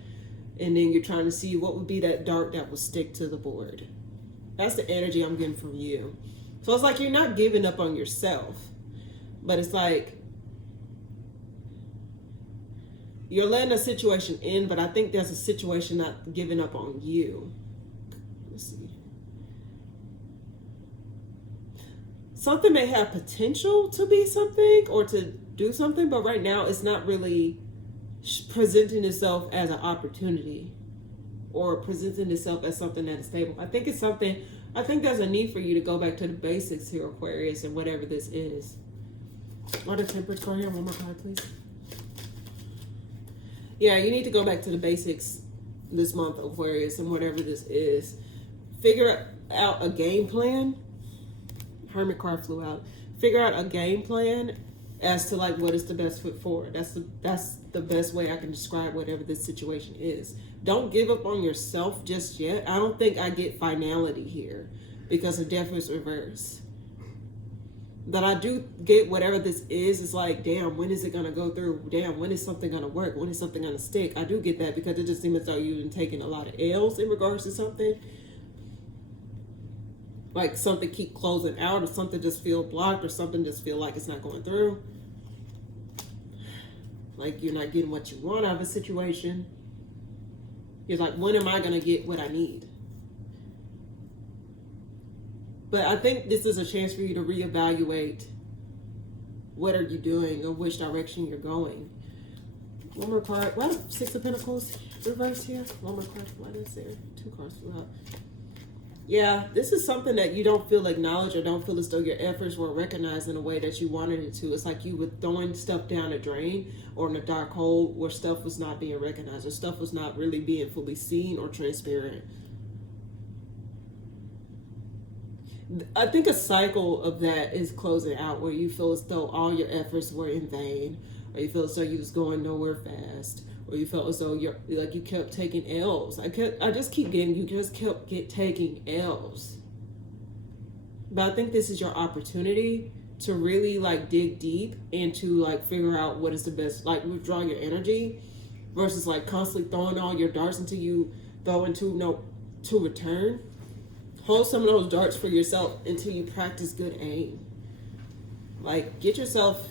and then you're trying to see what would be that dart that will stick to the board. That's the energy I'm getting from you. So it's like you're not giving up on yourself. But it's like you're letting a situation in, but I think there's a situation not giving up on you. Let's see. Something may have potential to be something or to do something, but right now it's not really presenting itself as an opportunity or presenting itself as something that is stable. I think it's something, I think there's a need for you to go back to the basics here, Aquarius, and whatever this is. What a Temperance card here. One more card, please. Yeah, you need to go back to the basics this month, Aquarius, and whatever this is. Figure out a game plan. Hermit card flew out. Figure out a game plan as to like what is the best foot forward. That's the best way I can describe whatever this situation is. Don't give up on yourself just yet. I don't think I get finality here because the Death is reversed. But I do get whatever this is. It's like, damn, when is it going to go through? Damn, when is something going to work? When is something going to stick? I do get that because it just seems as though you've been taking a lot of L's in regards to something. Like something keep closing out or something just feel blocked or something just feel like it's not going through. Like you're not getting what you want out of a situation. You're like, when am I going to get what I need? But I think this is a chance for you to reevaluate what are you doing or which direction you're going. One more card. Why the Six of Pentacles reverse here? One more card. Why is there 2 cards flew out? Yeah, this is something that you don't feel acknowledged or don't feel as though your efforts were recognized in a way that you wanted it to. It's like you were throwing stuff down a drain or in a dark hole where stuff was not being recognized or stuff was not really being fully seen or transparent. I think a cycle of that is closing out where you feel as though all your efforts were in vain, or you feel as though you was going nowhere fast, or you felt as though you kept taking L's. I just keep getting, you just kept taking L's. But I think this is your opportunity to really like dig deep and to like figure out what is the best, like withdraw your energy versus like constantly throwing all your darts until you throw into to return. Hold some of those darts for yourself until you practice good aim. Like, get yourself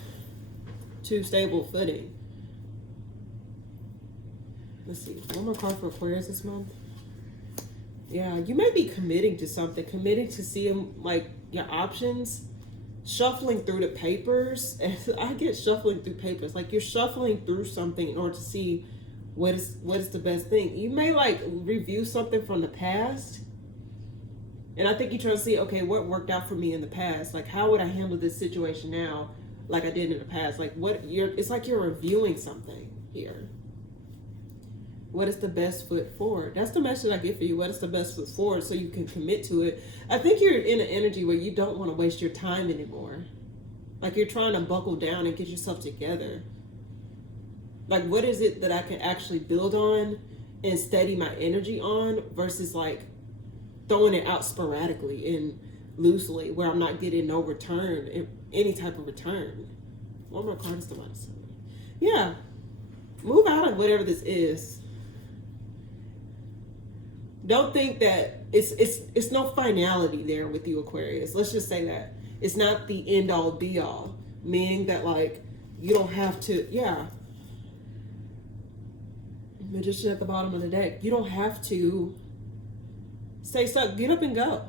to stable footing. Let's see. One more card for Aquarius this month. Yeah, you may be committing to something. Committing to seeing, like, your options. Shuffling through the papers. I get shuffling through papers. Like, you're shuffling through something in order to see what is the best thing. You may, like, review something from the past. And I think you're trying to see, okay, what worked out for me in the past? Like, how would I handle this situation now like I did in the past? Like, it's like you're reviewing something here. What is the best foot forward? That's the message I get for you. What is the best foot forward so you can commit to it? I think you're in an energy where you don't want to waste your time anymore. Like, you're trying to buckle down and get yourself together. Like, what is it that I can actually build on and steady my energy on versus, like, throwing it out sporadically and loosely where I'm not getting no return, any type of return. One more card is the minus 7. Yeah. Move out of whatever this is. Don't think that it's no finality there with you, Aquarius. Let's just say that. It's not the end all be all. Meaning that, like, you don't have to, yeah. Magician at the bottom of the deck. You don't have to stay stuck. Get up and go.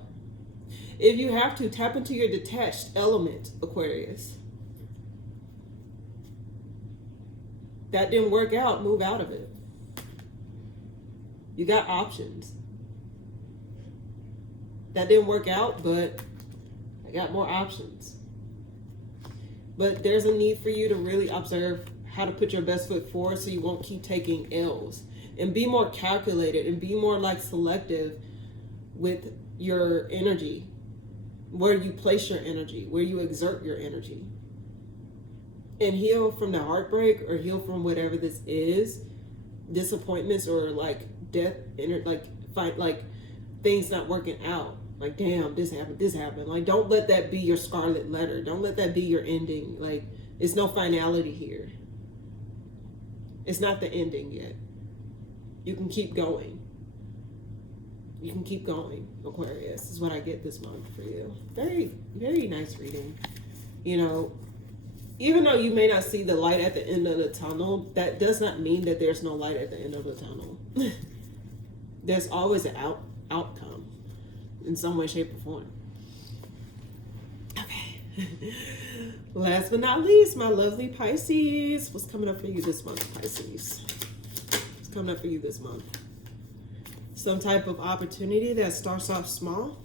If you have to, tap into your detached element, Aquarius. That didn't work out, move out of it. You got options. That didn't work out, but I got more options. But there's a need for you to really observe how to put your best foot forward so you won't keep taking L's. And be more calculated and be more like selective with your energy, where you place your energy, where you exert your energy, and heal from the heartbreak or heal from whatever this is, disappointments or like death, like fight, like things not working out. Like, damn, this happened. Like, don't let that be your scarlet letter. Don't let that be your ending. Like, it's no finality here. It's not the ending yet. You can keep going. You can keep going, Aquarius, is what I get this month for you. Very, very nice reading. You know, even though you may not see the light at the end of the tunnel, that does not mean that there's no light at the end of the tunnel. There's always an outcome in some way, shape, or form. Okay. Last but not least, my lovely Pisces. What's coming up for you this month, Pisces? What's coming up for you this month? Some type of opportunity that starts off small.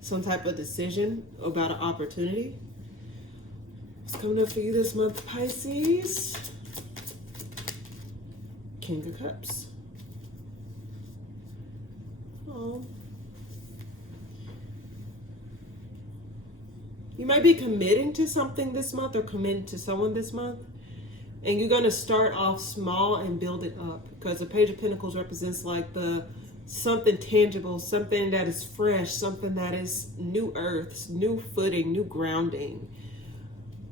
Some type of decision about an opportunity. What's coming up for you this month, Pisces? King of Cups. Oh. You might be committing to something this month or committing to someone this month. And you're going to start off small and build it up. Because the Page of Pentacles represents like the something tangible, something that is fresh, something that is new earth, new footing, new grounding.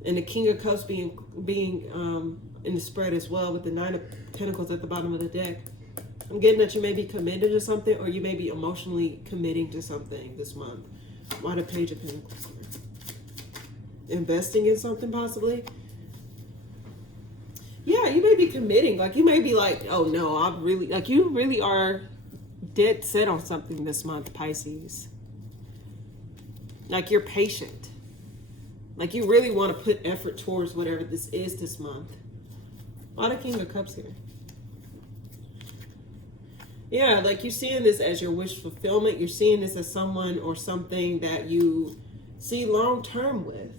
And the King of Cups being in the spread as well with the Nine of Pentacles at the bottom of the deck. I'm getting that you may be committed to something or you may be emotionally committing to something this month. Why the Page of Pentacles here? Investing in something possibly. Yeah, you may be committing. Like, you may be like, oh no, I'm really, like, you really are dead set on something this month, Pisces. Like you're patient. Like you really want to put effort towards whatever this is this month. A lot of King of Cups here. Yeah, like you're seeing this as your wish fulfillment. You're seeing this as someone or something that you see long term with.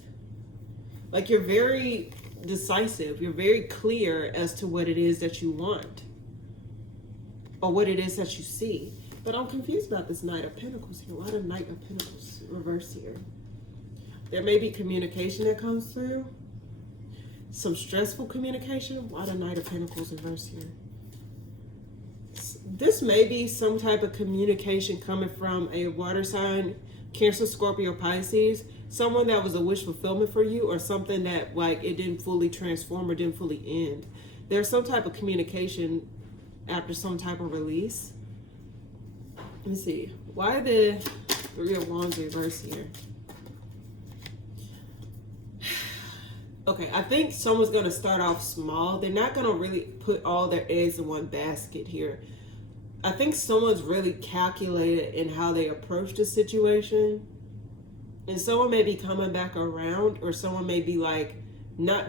Like you're very decisive. You're very clear as to what it is that you want. Or what it is that you see. But I'm confused about this Knight of Pentacles here. Why the Knight of Pentacles reverse here? There may be communication that comes through. Some stressful communication. Why the Knight of Pentacles reverse here? This may be some type of communication coming from a water sign, Cancer, Scorpio, Pisces. Someone that was a wish fulfillment for you, or something that like it didn't fully transform or didn't fully end. There's some type of communication after some type of release. Let me see. Why the Three of Wands reverse here? Okay, I think someone's going to start off small. They're not going to really put all their eggs in one basket here. I think someone's really calculated in how they approach the situation. And someone may be coming back around, or someone may be like not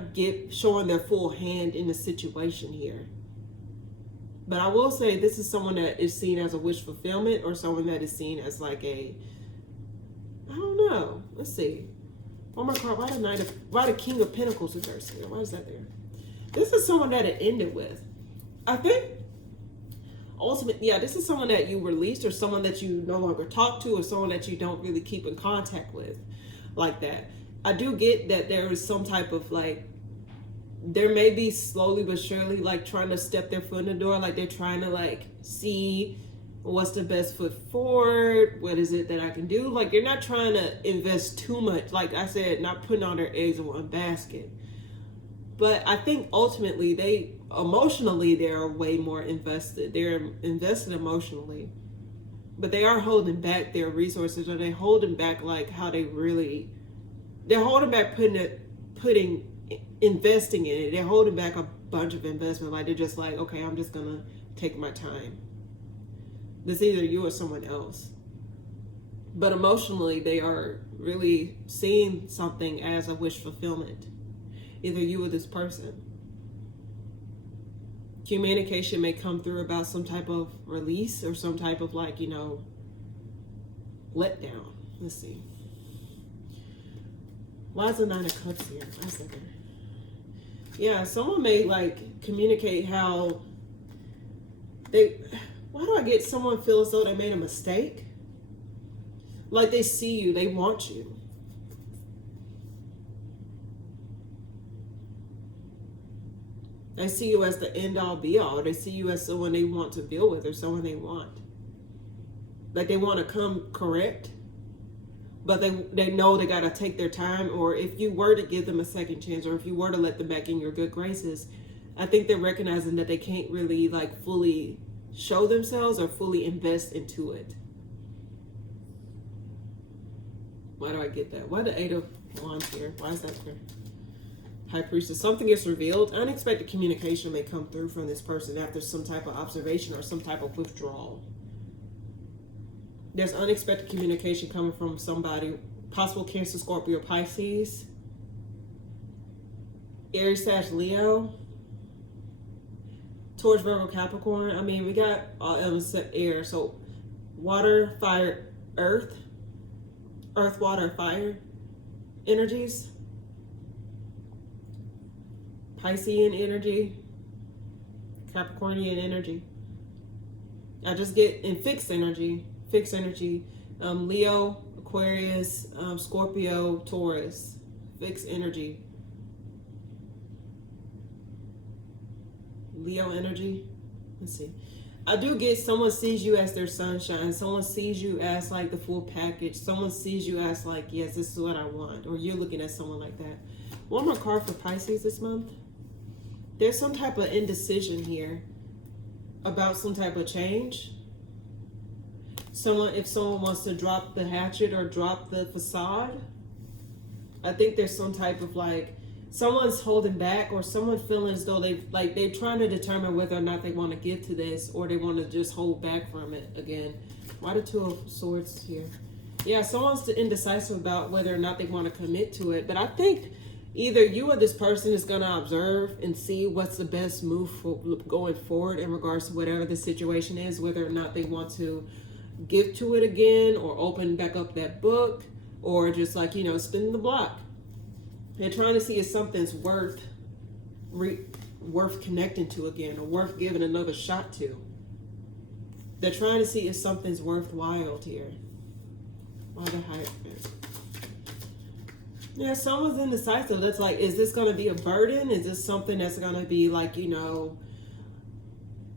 showing their full hand in the situation here. But I will say this is someone that is seen as a wish fulfillment, or someone that is seen as like a, I don't know. Let's see. Oh my God, why the King of Pentacles reverse here? Why is that there? This is someone that it ended with. I think ultimately, yeah, this is someone that you released, or someone that you no longer talk to, or someone that you don't really keep in contact with like that. I do get that there is some type of like, there may be slowly but surely like trying to step their foot in the door. Like they're trying to like see what's the best foot forward. What is it that I can do? Like you're not trying to invest too much. Like I said, not putting all their eggs in one basket. But I think ultimately they are way more invested. They're invested emotionally. But they are holding back their resources, or they're holding back like how they're holding back investing in it. They're holding back a bunch of investment. Like they're just like, okay, I'm just gonna take my time. This either you or someone else. But emotionally, they are really seeing something as a wish fulfillment. Either you or this person. Communication may come through about some type of release, or some type of like, letdown. Let's see. Why is the Nine of Cups here? Why is that there? Yeah, someone may like communicate how why do I get someone feel as though they made a mistake? Like they see you, they want you. They see you as the end all be all. They see you as someone they want to build with, or someone they want. Like they want to come correct, but they know they got to take their time. Or if you were to give them a second chance, or if you were to let them back in your good graces, I think they're recognizing that they can't really like fully show themselves or fully invest into it. Why do I get that? Why the Eight of Wands here? Why is that here? High Priestess. Something is revealed. Unexpected communication may come through from this person after some type of observation or some type of withdrawal. There's unexpected communication coming from somebody. Possible Cancer, Scorpio, Pisces. Aries, Sag, Leo. Taurus, Virgo, Capricorn. I mean, we got all elements except air. So water, fire, earth. Earth, water, fire energies. Piscean energy, Capricornian energy. I just get in fixed energy, Leo, Aquarius, Scorpio, Taurus, fixed energy. Leo energy. Let's see. I do get someone sees you as their sunshine. Someone sees you as like the full package. Someone sees you as like, yes, this is what I want. Or you're looking at someone like that. One more card for Pisces this month. There's some type of indecision here about some type of change. If someone wants to drop the hatchet or drop the facade, I think there's some type of like, someone's holding back, or someone feeling as though they're trying to determine whether or not they want to give to this, or they want to just hold back from it again. Why the Two of Swords here? Yeah, someone's indecisive about whether or not they want to commit to it. But I think either you or this person is going to observe and see what's the best move for going forward in regards to whatever the situation is, whether or not they want to give to it again or open back up that book or just like, you know, spin the block. They're trying to see if something's worth connecting to again or worth giving another shot to. They're trying to see if something's worthwhile here. Why the Hierophant? Yeah, someone's indecisive. That's like, is this going to be a burden? Is this something that's going to be like, you know,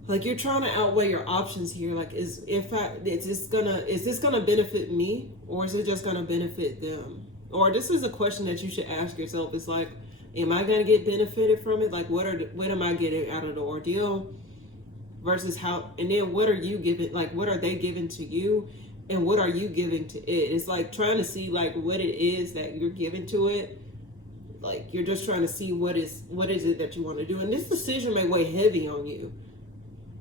like you're trying to outweigh your options here. Like, is this gonna benefit me, or is it just gonna benefit them? Or this is a question that you should ask yourself. It's like, am I gonna get benefited from it? Like, what am I getting out of the ordeal? Versus how, and then what are you giving? Like, what are they giving to you, and what are you giving to it? It's like trying to see like what it is that you're giving to it. Like you're just trying to see what is it that you want to do, and this decision may weigh heavy on you.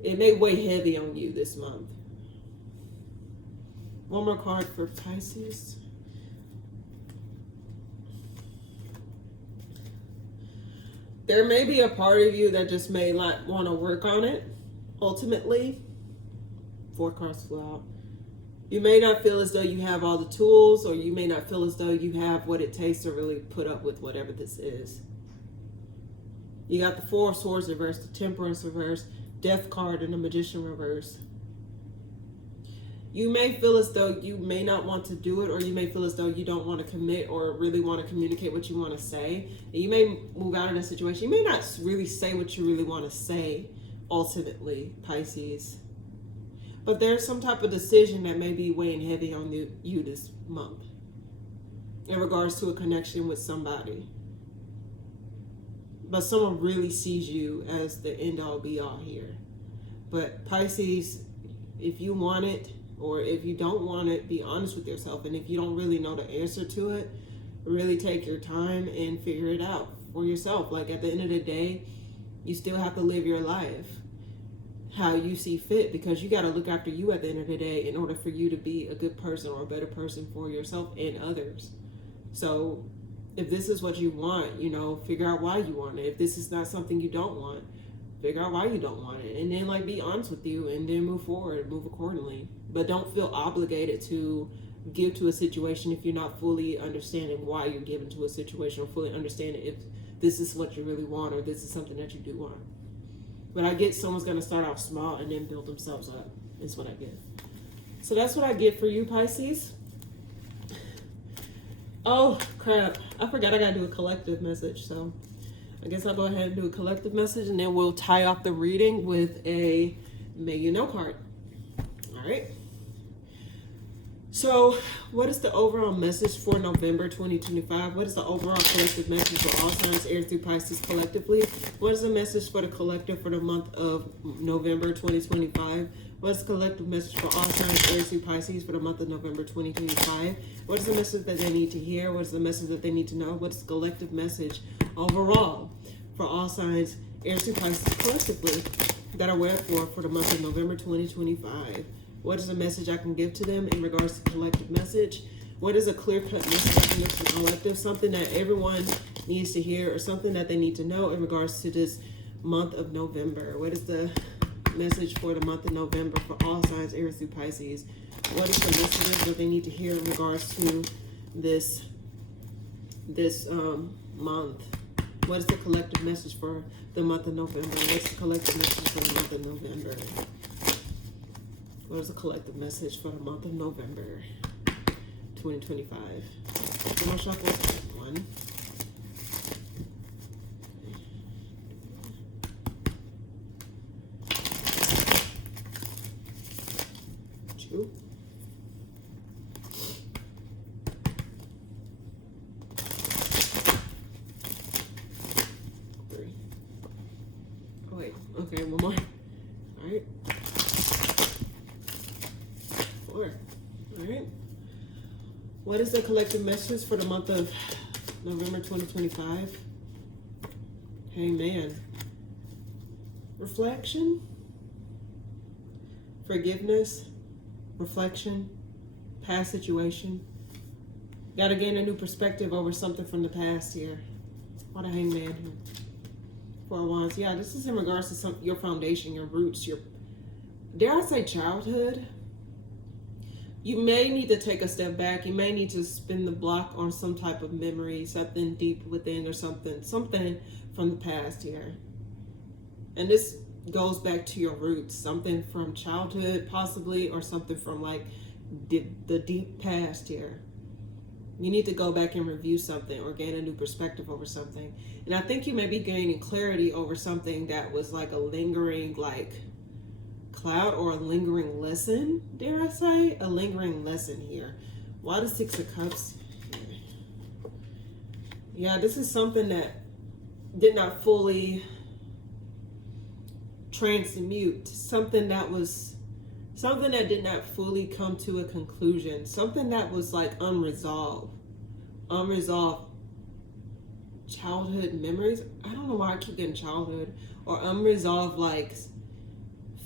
It may weigh heavy on you this month. One more card for Pisces. There may be a part of you that just may not want to work on it. Ultimately, 4 cards flew out. You may not feel as though you have all the tools, or you may not feel as though you have what it takes to really put up with whatever this is. You got the 4 of Swords reversed, the Temperance reversed, Death card, and the Magician reverse. You may feel as though you may not want to do it, or you may feel as though you don't want to commit or really want to communicate what you want to say. And you may move out of that situation. You may not really say what you really want to say, ultimately, Pisces. But there's some type of decision that may be weighing heavy on you this month in regards to a connection with somebody. But someone really sees you as the end-all be-all here. But Pisces, if you want it or if you don't want it, be honest with yourself. And if you don't really know the answer to it, really take your time and figure it out for yourself. Like at the end of the day, you still have to live your life how you see fit, because you got to look after you at the end of the day in order for you to be a good person or a better person for yourself and others. So if this is what you want, you know, figure out why you want it. If this is not something you don't want, figure out why you don't want it. And then like be honest with you and then move forward, move accordingly. But don't feel obligated to give to a situation if you're not fully understanding why you're giving to a situation, or fully understanding if this is what you really want or this is something that you do want. But I get someone's going to start off small and then build themselves up. Is what I get. So that's what I get for you, Pisces. Oh, crap. I forgot I got to do a collective message. So I guess I'll go ahead and do a collective message, and then we'll tie off the reading with a May You Know card. All right. So what is the overall message for November 2025? What is the overall collective message for all signs, Aries through Pisces collectively? What is the message for the collective for the month of November 2025? What is the collective message for all signs, Aries through Pisces for the month of November 2025? What is the message that they need to hear? What is the message that they need to know? What is the collective message overall for all signs, Aries through Pisces collectively that are aware for the month of November 2025? What is a message I can give to them in regards to collective message? What is a clear-cut message I can give to the collective? Something that everyone needs to hear, or something that they need to know in regards to this month of November. What is the message for the month of November for all signs, Aries through Pisces? What is the message that they need to hear in regards to this month? What is the collective message for the month of November? What's the collective message for the month of November? What is the collective message for the month of November 2025? I'm gonna shuffle 1, 2, 3. Oh wait, okay, one more. All right. 4. All right. What is the collective message for the month of November 2025? Hangman. Reflection, forgiveness, reflection, past situation. Got to gain a new perspective over something from the past here. What a hangman here. Four of Wands. Yeah, this is in regards to your foundation, your roots, your, dare I say, childhood. You may need to take a step back. You may need to spin the block on some type of memory, something deep within or something from the past here. And this goes back to your roots, something from childhood possibly, or something from like the deep past here. You need to go back and review something or gain a new perspective over something. And I think you may be gaining clarity over something that was like a lingering like cloud or a lingering lesson, dare I say? A lingering lesson here. Why the Six of Cups? Yeah, this is something that did not fully transmute. Something that did not fully come to a conclusion. Something that was like unresolved childhood memories. I don't know why I keep getting childhood, or unresolved like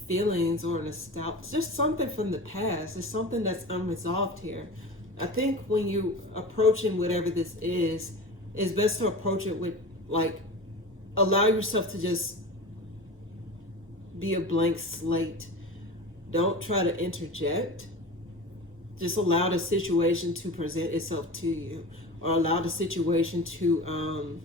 feelings or nostalgia. Just something from the past. It's something that's unresolved here. I think when you approaching whatever this is, it's best to approach it with like, allow yourself to just be a blank slate. Don't try to interject. Just allow the situation to present itself to you, or allow the situation to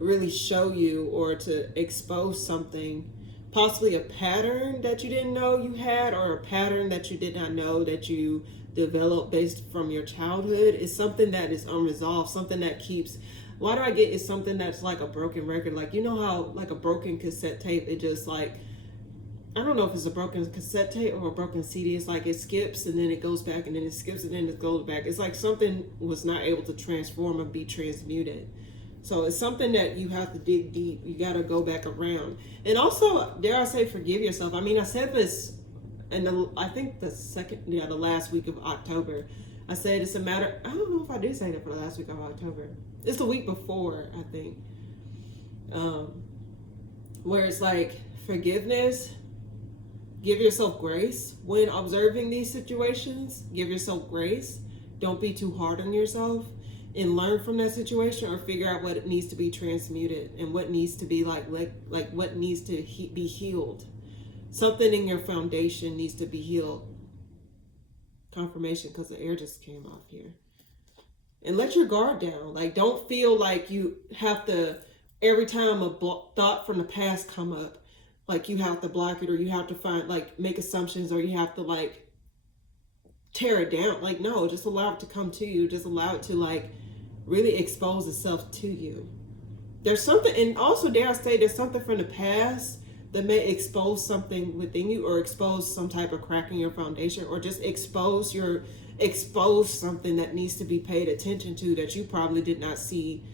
really show you or to expose something, possibly a pattern that you didn't know you had, or a pattern that you did not know that you developed based from your childhood. Is something that is unresolved, something that keeps, why do I get is something that's like a broken record. Like, you know how like a broken cassette tape, it just like, I don't know if it's a broken cassette tape or a broken CD. It's like it skips and then it goes back and then it skips and then it goes back. It's like something was not able to transform and be transmuted. So it's something that you have to dig deep. You got to go back around. And also, dare I say, forgive yourself. I mean, I said this in I think the last week of October. I said it's a matter, I don't know if I did say that for the last week of October. It's the week before, I think. Where it's like forgiveness. Give yourself grace when observing these situations. Give yourself grace. Don't be too hard on yourself, and learn from that situation, or figure out what needs to be transmuted and what needs to be like what needs to be healed. Something in your foundation needs to be healed. Confirmation, because the air just came off here. And let your guard down. Like, don't feel like you have to, every time a thought from the past come up, like you have to block it, or you have to find, like, make assumptions, or you have to like tear it down. Like, no, just allow it to come to you. Just allow it to like really expose itself to you. There's something, and also dare I say, there's something from the past that may expose something within you, or expose some type of crack in your foundation, or just expose something that needs to be paid attention to that you probably did not see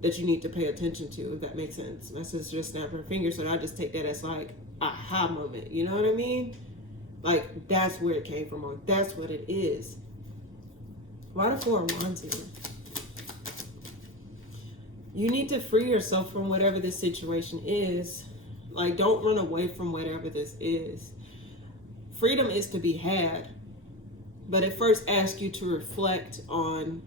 that you need to pay attention to, if that makes sense. My sister just snapped her finger, so I just take that as like a aha moment. You know what I mean? Like, that's where it came from, or that's what it is. Why the Four of Wands here? You need to free yourself from whatever this situation is. Like, don't run away from whatever this is. Freedom is to be had, but it first asks you to reflect on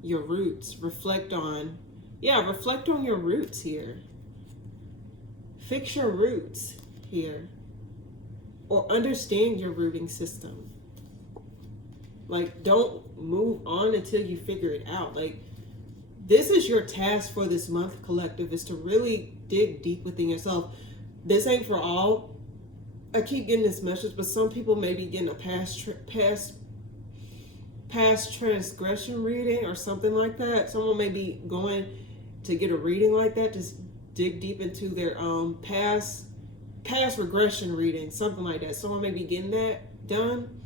your roots. Reflect on your roots here. Fix your roots here. Or understand your rooting system. Like, don't move on until you figure it out. Like, this is your task for this month, collective, is to really dig deep within yourself. This ain't for all. I keep getting this message, but some people may be getting a past transgression reading or something like that. Someone may be going to get a reading like that. Just dig deep into their past regression reading, something like that. Someone may be getting that done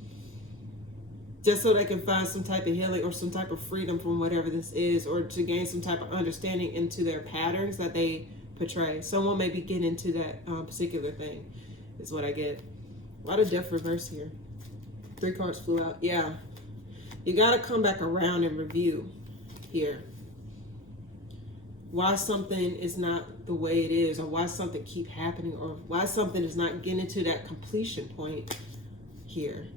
just so they can find some type of healing or some type of freedom from whatever this is, or to gain some type of understanding into their patterns that they portray. Someone may be getting into that particular thing, is what I get. A lot of death reverse here. 3 cards flew out. Yeah. You got to come back around and review here. Why something is not the way it is, or why something keep happening, or why something is not getting to that completion point here.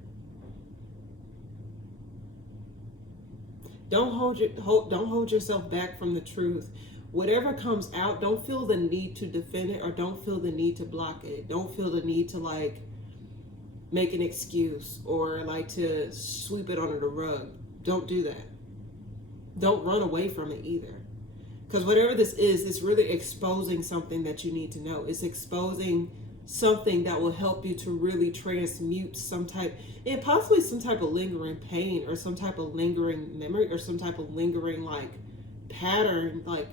Don't hold yourself back from the truth. Whatever comes out, don't feel the need to defend it, or don't feel the need to block it. Don't feel the need to like make an excuse or like to sweep it under the rug. Don't do that. Don't run away from it either. Because whatever this is, it's really exposing something that you need to know. It's exposing something that will help you to really transmute some type, and possibly some type of lingering pain, or some type of lingering memory, or some type of lingering like pattern, like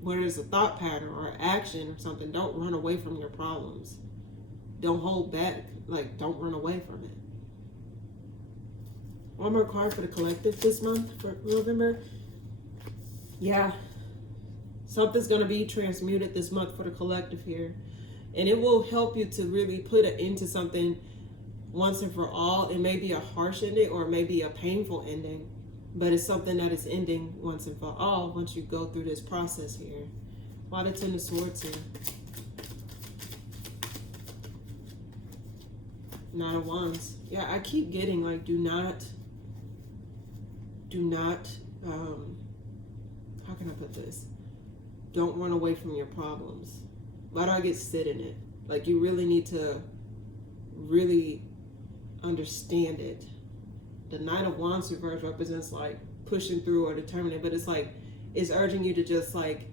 where there's a thought pattern or action or something. Don't run away from your problems. Don't hold back. Like, don't run away from it. One more card for the collective this month for November. Yeah. Something's going to be transmuted this month for the collective here. And it will help you to really put an end to something once and for all. It may be a harsh ending, or it may be a painful ending, but it's something that is ending once and for all once you go through this process here. Why the Ten of Swords here? Nine of Wands. Yeah, I keep getting like, do not, how can I put this? Don't run away from your problems. Why do I get sit in it? Like, you really need to really understand it. The Nine of Wands reverse represents like pushing through or determining, but it's like, it's urging you to just like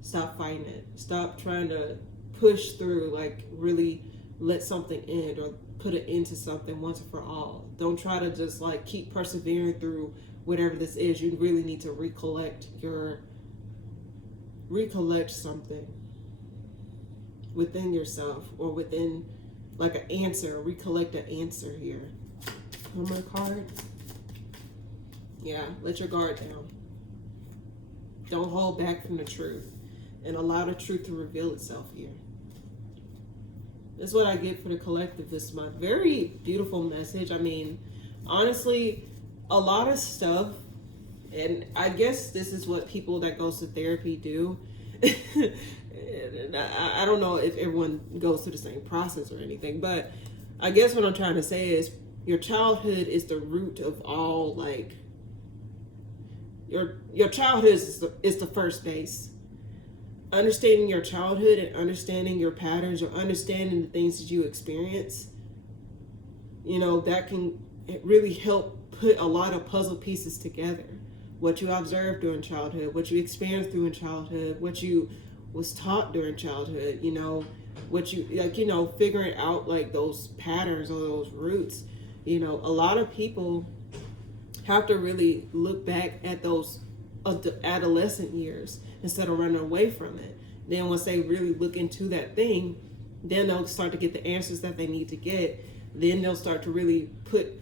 stop fighting it. Stop trying to push through, like really let something end or put an end to something once and for all. Don't try to just like keep persevering through whatever this is. You really need to recollect something within yourself, or within like an answer, recollect an answer here. One more card. Yeah, let your guard down. Don't hold back from the truth, and allow the truth to reveal itself here. That's what I get for the collective this month. Very beautiful message. I mean, honestly, a lot of stuff, and I guess this is what people that goes to therapy do. I don't know if everyone goes through the same process or anything, but I guess what I'm trying to say is your childhood is the root of all, like, your childhood is the first base. Understanding your childhood and understanding your patterns, or understanding the things that you experience, you know, that can really help put a lot of puzzle pieces together. What you observed during childhood, what you experienced through in childhood, what you was taught during childhood, you know, what you, like, you know, figuring out like those patterns or those roots. You know, a lot of people have to really look back at those adolescent years instead of running away from it. Then once they really look into that thing, then they'll start to get the answers that they need to get. Then they'll start to really put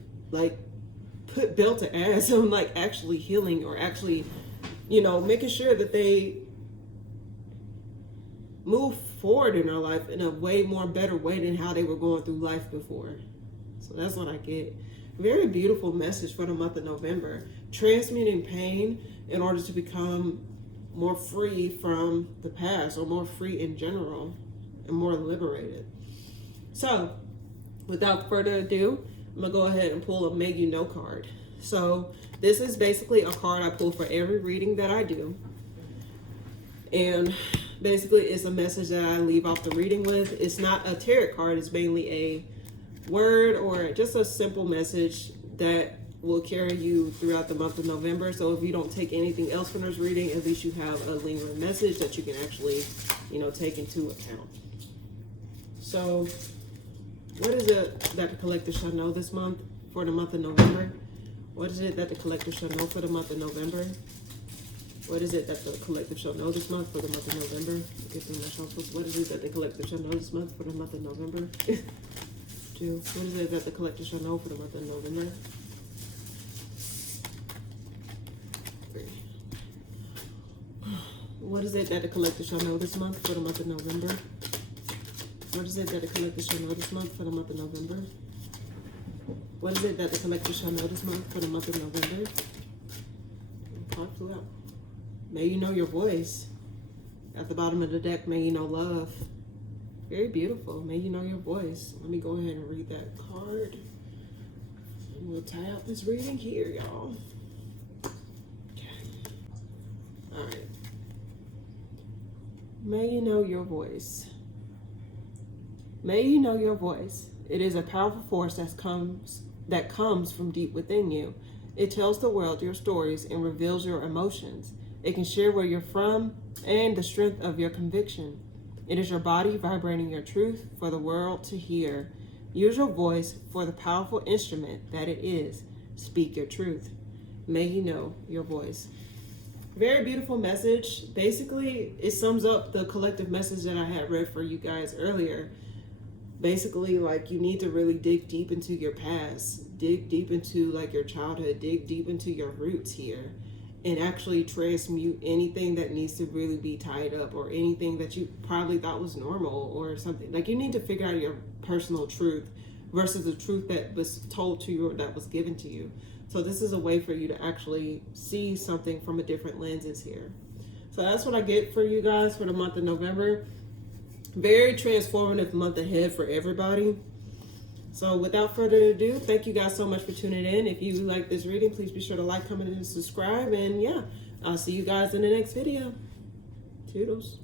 belt to ass on like actually healing, or actually, you know, making sure that they move forward in their life in a way more better way than how they were going through life before. So that's what I get. Very beautiful message for the month of November. Transmuting pain in order to become more free from the past, or more free in general, and more liberated. So without further ado, I'm gonna go ahead and pull a May You Know card. So this is basically a card I pull for every reading that I do. And basically it's a message that I leave off the reading with. It's not a tarot card, it's mainly a word or just a simple message that will carry you throughout the month of November. So if you don't take anything else from this reading, at least you have a lingering message that you can actually, you know, take into account. So what is it that the collective shall know this month for the month of November? What is it that the collective shall know for the month of November? What is it that the collective shall know this month for the month of November? What is it that the collective shall know this month for the month of November? 2. What is it that the collective shall know for the month of November? 3. What is it that the collective shall know this month for the month of November? What is it that the collective shall know this month for the month of November? What is it that the collective shall know this month for the month of November? Card flew out. May you know your voice. At the bottom of the deck, may you know love. Very beautiful. May you know your voice. Let me go ahead and read that card. And we'll tie out this reading here, y'all. May you know your voice. May you know your voice. It is a powerful force that comes from deep within you. It tells the world your stories and reveals your emotions. It can share where you're from and the strength of your conviction. It is your body vibrating your truth for the world to hear. Use your voice for the powerful instrument that it is. Speak your truth. May you know your voice. Very beautiful message. Basically, it sums up the collective message that I had read for you guys earlier. Basically, like, you need to really dig deep into your past, dig deep into like your childhood, dig deep into your roots here, and actually transmute anything that needs to really be tied up, or anything that you probably thought was normal or something. Like, you need to figure out your personal truth versus the truth that was told to you or that was given to you. So this is a way for you to actually see something from a different lenses here. So that's what I get for you guys for the month of November. Very transformative month ahead for everybody. So without further ado, thank you guys so much for tuning in. If you like this reading, please be sure to like, comment, and subscribe. And yeah, I'll see you guys in the next video. Toodles.